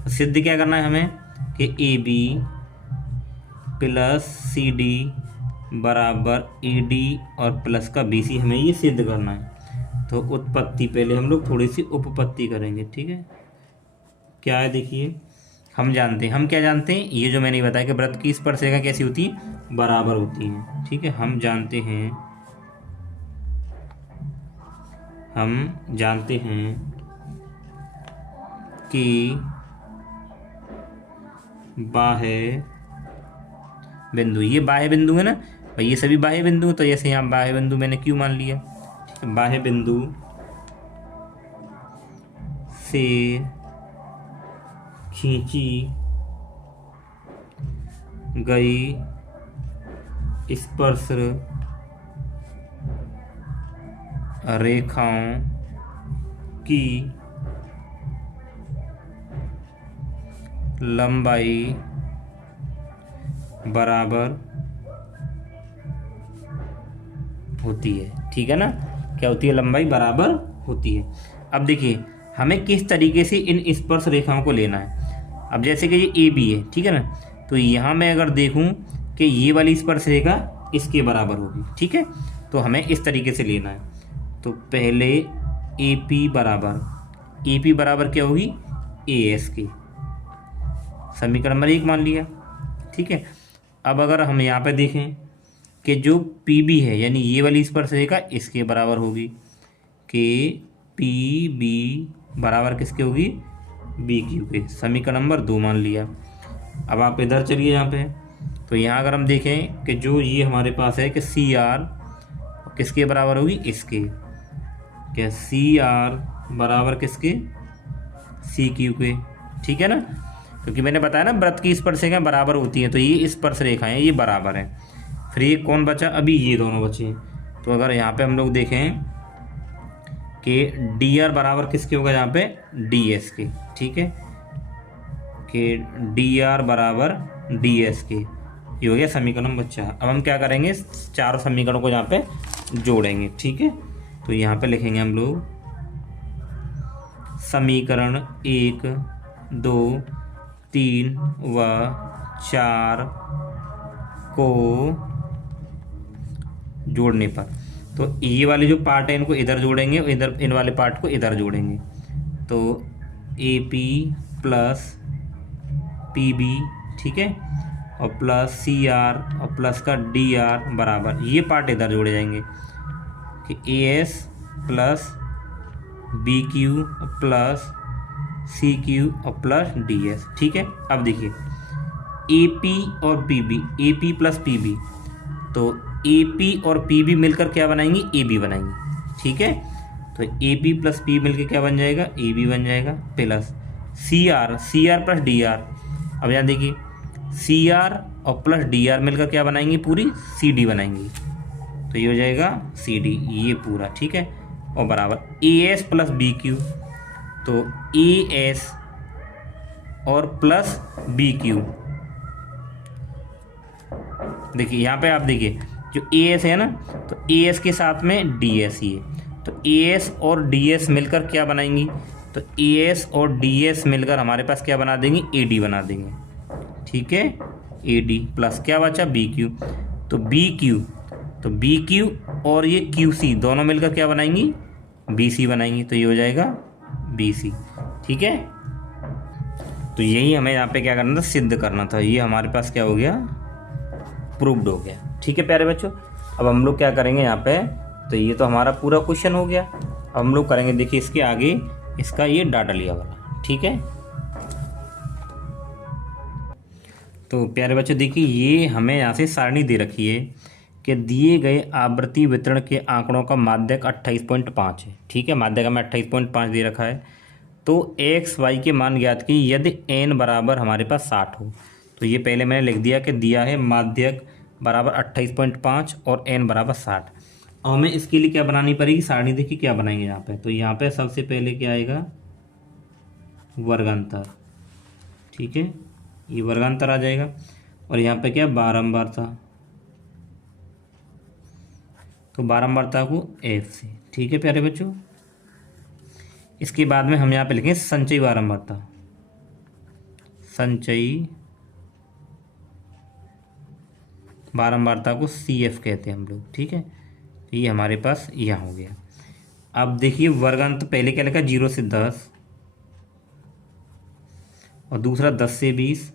सिद्ध क्या करना है हमें कि AB प्लस CD बराबर AD और प्लस का BC हमें ये सिद्ध करना है। तो उत्पत्ति पहले हम लोग थोड़ी सी उपपत्ति करेंगे, ठीक है। क्या है देखिए, हम जानते हैं, हम क्या जानते हैं, ये जो मैंने बताया कि वृत्त की स्पर्शरेखा कैसी होती है, बराबर होती है, ठीक है। हम जानते हैं कि बाह्य बिंदु, ये बाह्य बिंदु है ना भाई, ये सभी बाह्य बिंदु, तो जैसे यहाँ बाह्य बिंदु मैंने क्यों मान लिया, ठीक है। बाह्य बिंदु से खींची गई स्पर्श रेखाओं की लंबाई बराबर होती है, ठीक है ना। क्या होती है, लंबाई बराबर होती है। अब देखिए हमें किस तरीके से इन स्पर्श रेखाओं को लेना है। अब जैसे कि ये AB है, ठीक है ना, तो यहाँ मैं अगर देखूँ कि ये वाली स्पर्श रेखा इसके बराबर होगी, ठीक है, तो हमें इस तरीके से लेना है। तो पहले AP बराबर क्या होगी, AS की, समीकरण नंबर 1 मान लिया, ठीक है। अब अगर हम यहाँ पे देखें कि जो PB है यानी ये वाली स्पर्श रेखा इसके बराबर होगी, कि PB बराबर किसके होगी, BQ के, समीकरण नंबर 2 मान लिया। अब आप इधर चलिए यहाँ पे, तो यहाँ अगर हम देखें कि जो ये हमारे पास है कि CR किसके बराबर होगी, इसके, क्या CR बराबर किसके, CQ के, ठीक है ना। क्योंकि मैंने बताया ना वृत्त की स्पर्श रेखाएं बराबर होती हैं, तो ये स्पर्श रेखाएं ये बराबर हैं। फिर ये कौन बचा, अभी ये दोनों बचे। तो अगर यहाँ पे हम लोग देखें कि DR बराबर किसके होगा, यहाँ पे DS के, ठीक है, कि DR बराबर DS के, ये हो गया समीकरण नंबर 4। अब हम क्या करेंगे, चारों समीकरणों को यहाँ पे जोड़ेंगे, ठीक है। तो यहाँ पे लिखेंगे हम लोग समीकरण 1, 2, 3 व 4 को जोड़ने पर, तो ये वाले जो पार्ट है इनको इधर जोड़ेंगे और इधर इन वाले पार्ट को इधर जोड़ेंगे। तो AP प्लस PB, ठीक है, और प्लस CR और प्लस का DR बराबर, ये पार्ट इधर जोड़े जाएंगे कि AS plus BQ plus CQ और प्लस DS, ठीक है। अब देखिए AP और PB, AP प्लस PB, तो AP और PB मिलकर क्या बनाएंगे, AB बनाएंगे, ठीक है। तो AP प्लस P मिलकर क्या बन जाएगा, AB बन जाएगा, प्लस CR प्लस DR। अब यहाँ देखिए CR और प्लस DR मिलकर क्या बनाएंगे, पूरी CD बनाएंगी, तो ये हो जाएगा CD, ये पूरा, ठीक है। और बराबर AS प्लस BQ, तो AS और प्लस BQ, देखिए यहाँ पे आप देखिए जो AS है ना, तो AS के साथ में DS ही है, तो AS और DS मिलकर क्या बनाएंगी, तो AS और DS मिलकर हमारे पास क्या बना देंगे, AD बना देंगे, ठीक है। AD प्लस क्या बचा, BQ, तो BQ और ये QC दोनों मिलकर क्या बनाएंगी, BC बनाएंगी, तो ये हो जाएगा BC, ठीक है। तो यही हमें यहाँ पे क्या करना था, सिद्ध करना था। ये हमारे पास क्या हो गया, प्रूव्ड हो गया, ठीक है प्यारे बच्चों। अब हम लोग क्या करेंगे यहाँ पे, तो ये तो हमारा पूरा क्वेश्चन हो गया। अब हम लोग करेंगे, देखिए इसके आगे इसका ये डाटा लिया वाला, ठीक है। तो प्यारे बच्चों देखिए ये हमें यहाँ से सारणी दे रखी है कि दिए गए आवृत्ति वितरण के आंकड़ों का माध्यक 28.5 है, ठीक है। माध्यक हमें 28.5 दे रखा है। तो x y के मान ज्ञात की यदि n बराबर हमारे पास 60 हो, तो ये पहले मैंने लिख दिया कि दिया है माध्यक बराबर 28.5 और n बराबर 60। अब हमें इसके लिए क्या बनानी पड़ेगी, सारणी देखिए क्या बनाएंगे यहाँ पे। तो यहाँ पे सबसे पहले क्या आएगा, वर्गांतर, ठीक है, ये वर्गांतर आ जाएगा। और यहाँ पे क्या, बारंबारता, तो बारंबारता को F से, ठीक है प्यारे बच्चों। इसके बाद में हम यहाँ पे लिखेंगे संचयी बारंबारता, संचयी बारंबारता को CF कहते हैं हम लोग, ठीक है। तो ये हमारे पास यहाँ हो गया। अब देखिए वर्गांत पहले क्या लिखा, 0 से 10 और दूसरा 10 से 20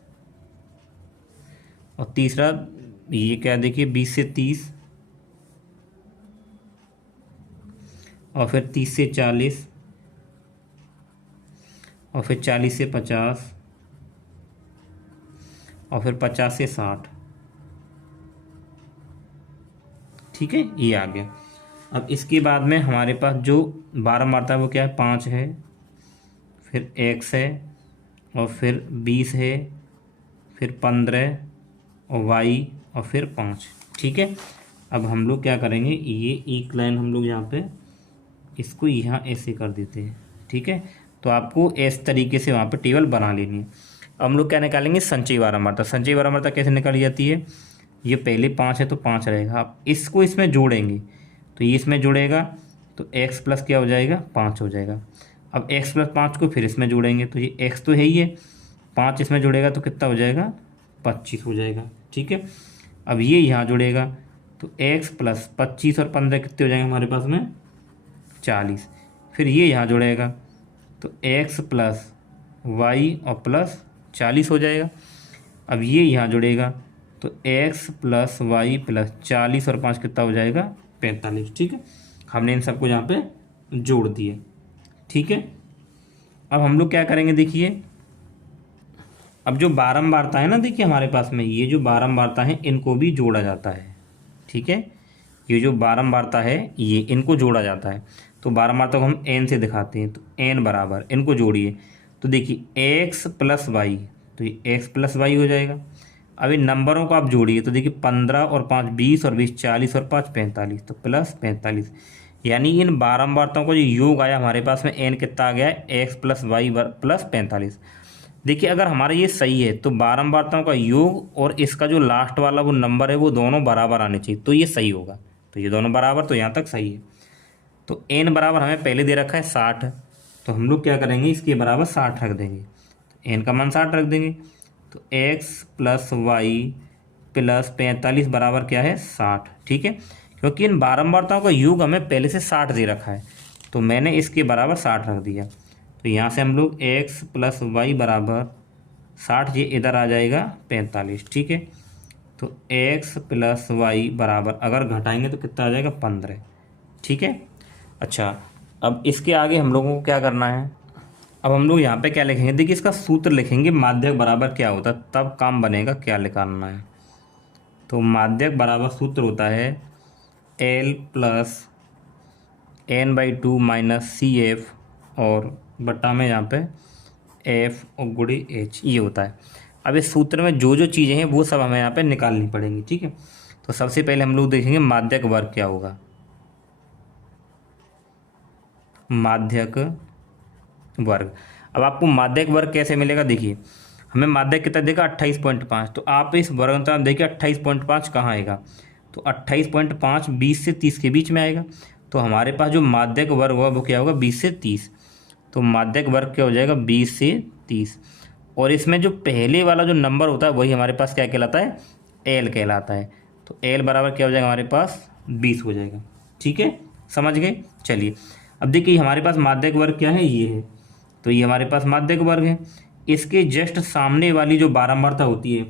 और तीसरा ये क्या देखिए 20 से 30 और फिर 30 से 40 और फिर 40 से 50 और फिर 50 से 60, ठीक है, ये आ गया। अब इसके बाद में हमारे पास जो बारंबारता है वो क्या है, 5 है, फिर x है और फिर 20 है, फिर 15 और y और फिर 5, ठीक है। अब हम लोग क्या करेंगे, ये एक लाइन हम लोग यहाँ पे इसको यहाँ ऐसे कर देते हैं, ठीक है। तो आपको इस तरीके से वहाँ पे टेबल बना लेनी है। अब हम लोग क्या निकालेंगे, संचयी बारंबारता। संचयी बारंबारता कैसे निकाली जाती है, ये पहले 5 है तो 5 रहेगा, आप इसको इसमें जोड़ेंगे तो ये इसमें जुड़ेगा तो x प्लस क्या हो जाएगा, 5 हो जाएगा। अब x प्लस 5 को फिर इसमें जोड़ेंगे तो ये x तो है ही है, 5 इसमें जुड़ेगा तो कितना हो जाएगा, 25 हो जाएगा, ठीक है। अब ये यहाँ जुड़ेगा तो x प्लस 25 और 15 कितने हो जाएंगे हमारे पास में, 40। फिर ये यहाँ जुड़ेगा तो x प्लस y और प्लस 40 हो जाएगा। अब ये यहाँ जुड़ेगा तो x प्लस वाई प्लस 40 और 5 कितना हो जाएगा, 45, ठीक है। हमने इन सबको यहाँ पे जोड़ दिए, ठीक है। अब हम लोग क्या करेंगे, देखिए अब जो बारंबारता है ना, देखिए हमारे पास में ये जो बारंबारता है इनको भी जोड़ा जाता है, ठीक है। ये जो बारंबारता है ये इनको जोड़ा जाता है। तो बारंबारता को हम n से दिखाते हैं, तो n बराबर इनको जोड़िए तो देखिए x प्लस वाई, तो ये x प्लस वाई हो जाएगा। अब इन नंबरों को आप जोड़िए तो देखिए 15 और 5 20 और 20 40 और 5 45, तो प्लस 45, यानी इन बारंबारताओं का जो योग आया हमारे पास में n कितना आ गया है, x प्लस वाई प्लस 45। देखिए अगर हमारा ये सही है तो बारंबारताओं का योग और इसका जो लास्ट वाला वो नंबर है वो दोनों बराबर आने चाहिए, तो ये सही होगा। तो ये दोनों बराबर, तो यहाँ तक सही है। तो n बराबर हमें पहले दे रखा है 60, तो हम लोग क्या करेंगे, इसके बराबर 60 रख देंगे, तो n का मान 60 रख देंगे। तो x प्लस वाई प्लस 45 बराबर क्या है, 60, ठीक है। क्योंकि इन बारंबारताओं का योग हमें पहले से 60 दे रखा है तो मैंने इसके बराबर 60 रख दिया। तो यहाँ से हम लोग x प्लस वाई बराबर 60, ये इधर आ जाएगा 45, ठीक है। तो x प्लस वाई बराबर अगर घटाएंगे तो कितना आ जाएगा, 15, ठीक है। अच्छा अब इसके आगे हम लोगों को क्या करना है, अब हम लोग यहाँ पे क्या लिखेंगे, देखिए इसका सूत्र लिखेंगे, माध्यक बराबर क्या होता है, तब काम बनेगा, क्या लिखाना है। तो माध्यक बराबर सूत्र होता है L plus n/2 minus CF और बट्टा में यहाँ पे F और गुणे H, ये होता है। अब इस सूत्र में जो जो चीज़ें हैं वो सब हमें यहाँ पे निकालनी पड़ेंगी, ठीक है। तो सबसे पहले हम लोग देखेंगे माध्यक वर्ग क्या होगा, माध्यक वर्ग। अब आपको माध्यक वर्ग कैसे मिलेगा, देखिए हमें माध्यक कितना देगा, 28.5, तो आप इस वर्ग अंतराल देखिए 28.5 कहाँ आएगा, तो 28.5 20 से 30 के बीच में आएगा। तो हमारे पास जो माध्यक वर्ग होगा वो क्या होगा, 20 से 30। तो माध्यक वर्ग क्या हो जाएगा, 20 से 30। और इसमें जो पहले वाला जो नंबर होता है वही हमारे पास क्या कहलाता है, एल कहलाता है। तो एल बराबर क्या हो जाएगा, हमारे पास 20 हो जाएगा, ठीक है, समझ गए। चलिए अब देखिए हमारे पास माध्यक वर्ग क्या है, ये है, तो ये हमारे पास माध्यक वर्ग है। इसके जस्ट सामने वाली जो बारंबारता होती है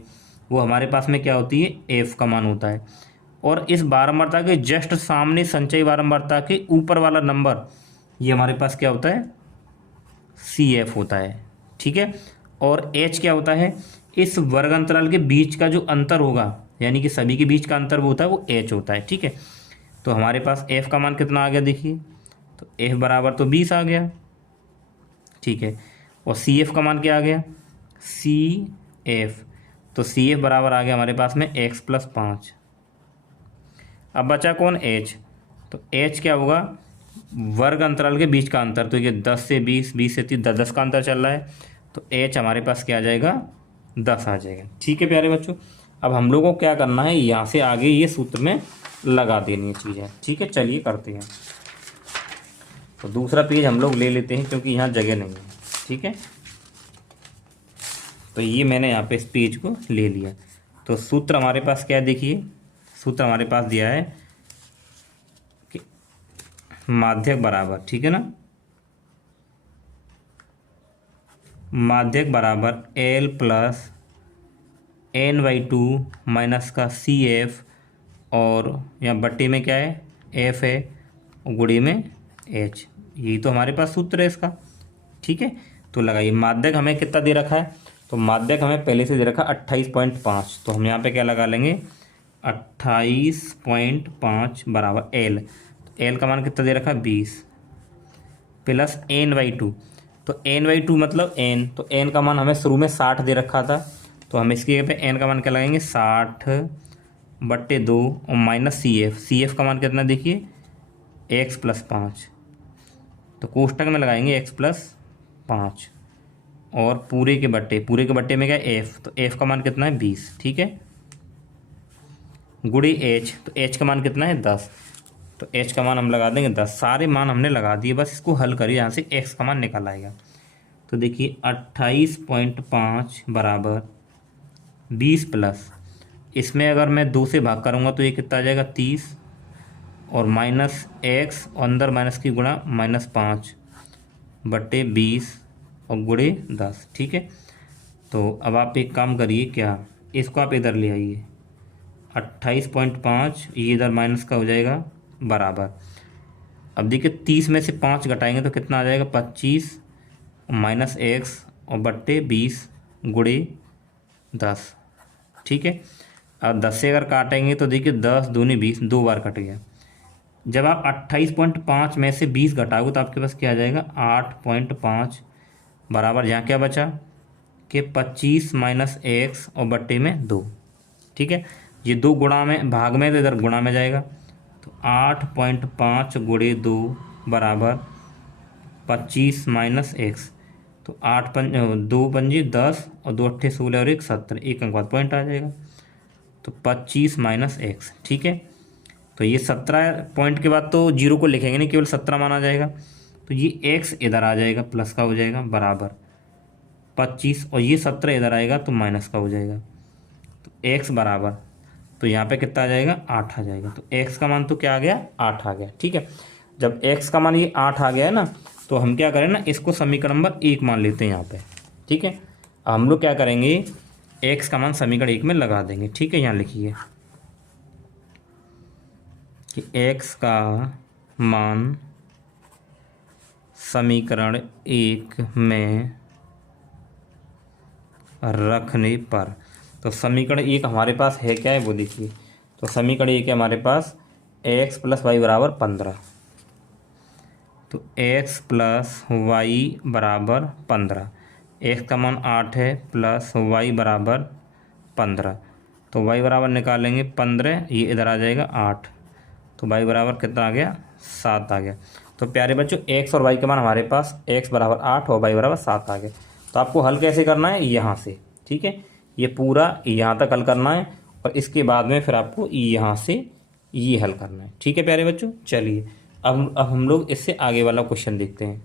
वो हमारे पास में क्या होती है, एफ का मान होता है। और इस बारंबारता के जस्ट सामने संचयी बारंबारता के ऊपर वाला नंबर ये हमारे पास क्या होता है, CF होता है, ठीक है। और H क्या होता है, इस वर्ग अंतराल के बीच का जो अंतर होगा, यानी कि सभी के बीच का अंतर वो होता है, वो H होता है, ठीक है। तो हमारे पास F का मान कितना आ गया, देखिए तो F बराबर तो 20 आ गया, ठीक है। और CF का मान क्या आ गया, CF, तो CF बराबर आ गया हमारे पास में x प्लस 5। अब बचा कौन, H, तो H क्या होगा, वर्ग अंतराल के बीच का अंतर, तो ये 10 से 20 20 से 30 10 का अंतर चल रहा है, तो H हमारे पास क्या आ जाएगा, 10 आ जाएगा, ठीक है प्यारे बच्चों। अब हम लोगों को क्या करना है, यहाँ से आगे ये सूत्र में लगा देनी है चीज़ें, ठीक है। चलिए करते हैं। तो दूसरा पेज हम लोग ले लेते हैं क्योंकि यहाँ जगह नहीं है, ठीक है। तो ये मैंने यहाँ पे इस पेज को ले लिया। तो सूत्र हमारे पास क्या है, देखिए सूत्र हमारे पास दिया है कि माध्यक बराबर, ठीक है ना, माध्यक बराबर L plus N by two minus का सी एफ, और यहाँ बट्टे में क्या है, एफ है, और गुणे में एच। यही तो हमारे पास सूत्र है इसका। ठीक है, तो लगाइए माध्यक हमें कितना दे रखा है, तो माध्यक हमें पहले से दे रखा 28.5, तो हम यहाँ पे क्या लगा लेंगे 28.5 बराबर एल, तो एल का मान कितना दे रखा है 20 प्लस एन बाई टू, तो एन बाई टू मतलब एन, तो एन का मान हमें शुरू में 60 दे रखा था, तो हम इसकी जगह पे एन का मान क्या लगाएंगे 60/2 और माइनस सी एफ का मान कितना देखिए एक्स प्लस 5, तो कोष्टक में लगाएंगे एक्स प्लस 5 और पूरे के बट्टे में क्या एफ, तो एफ का मान कितना है 20, ठीक है, गुणे एच, तो एच का मान कितना है 10, तो एच का मान हम लगा देंगे 10। सारे मान हमने लगा दिए, बस इसको हल करिए, यहाँ से एक्स का मान निकल आएगा। तो देखिए 28.5 बराबर 20 प्लस, इसमें अगर मैं 2 से भाग करूँगा तो ये कितना आ जाएगा 30, और माइनस एक्स और अंदर माइनस की गुणा -5/20 और गुणे 10, ठीक है। तो अब आप एक काम करिए, क्या इसको आप इधर ले आइए, 28.5 ये इधर माइनस का हो जाएगा बराबर, अब देखिए 30 में से 5 घटाएंगे तो कितना आ जाएगा 25 माइनस एक्स और बट्टे 20 गुणे 10, ठीक है। अब 10 से अगर काटेंगे तो देखिए 10 दूनी 20, 2 बार कट गया। जब आप 28.5 में से 20 घटाओगे तो आपके पास क्या आ जाएगा 8.5 बराबर, यहाँ क्या बचा कि 25 माइनस एक्स और बट्टे में 2, ठीक है। ये 2 गुणा में भाग में तो इधर गुणा में जाएगा, तो 8.5 गुणे 2 बराबर 25 माइनस एक्स, तो 2 पंजी 10 और 2 अट्ठे 16 और 1 17, एक अंक बाद पॉइंट आ जाएगा, तो 25 माइनस एक्स, ठीक है। तो ये 17 पॉइंट के बाद तो जीरो को लिखेंगे नहीं, केवल 17 माना जाएगा, तो ये एक्स इधर आ जाएगा प्लस का हो जाएगा बराबर 25, और ये 17 इधर आएगा तो माइनस का हो जाएगा, तो एक्स बराबर, तो यहाँ पे कितना आ जाएगा 8 आ जाएगा, तो एक्स का मान तो क्या आ गया 8 आ गया, ठीक है। जब एक्स का मान ये 8 आ गया है ना, तो हम क्या करें ना, इसको समीकरण नंबर 1 मान लेते हैं यहाँ पे, ठीक है। हम लोग क्या करेंगे, एक्स का मान समीकरण 1 में लगा देंगे, ठीक है। यहाँ लिखिए कि एक्स का मान समीकरण 1 में रखने पर, तो समीकरण 1 हमारे पास है क्या है वो देखिए, तो समीकरण 1 है हमारे पास एक्स प्लस वाई बराबर 15, तो एक्स प्लस वाई बराबर 15, एक्स का मान 8 है प्लस वाई बराबर 15, तो वाई बराबर निकालेंगे 15, ये इधर आ जाएगा 8, तो वाई बराबर कितना आ गया 7 आ गया। तो प्यारे बच्चों एक्स और वाई के मान हमारे पास एक्स बराबर 8 और वाई बराबर 7 आ गए। तो आपको हल कैसे करना है, यहाँ से, ठीक है, ये पूरा यहाँ तक हल करना है और इसके बाद में फिर आपको यहाँ से ये हल करना है, ठीक है प्यारे बच्चों। चलिए अब हम लोग इससे आगे वाला क्वेश्चन देखते हैं।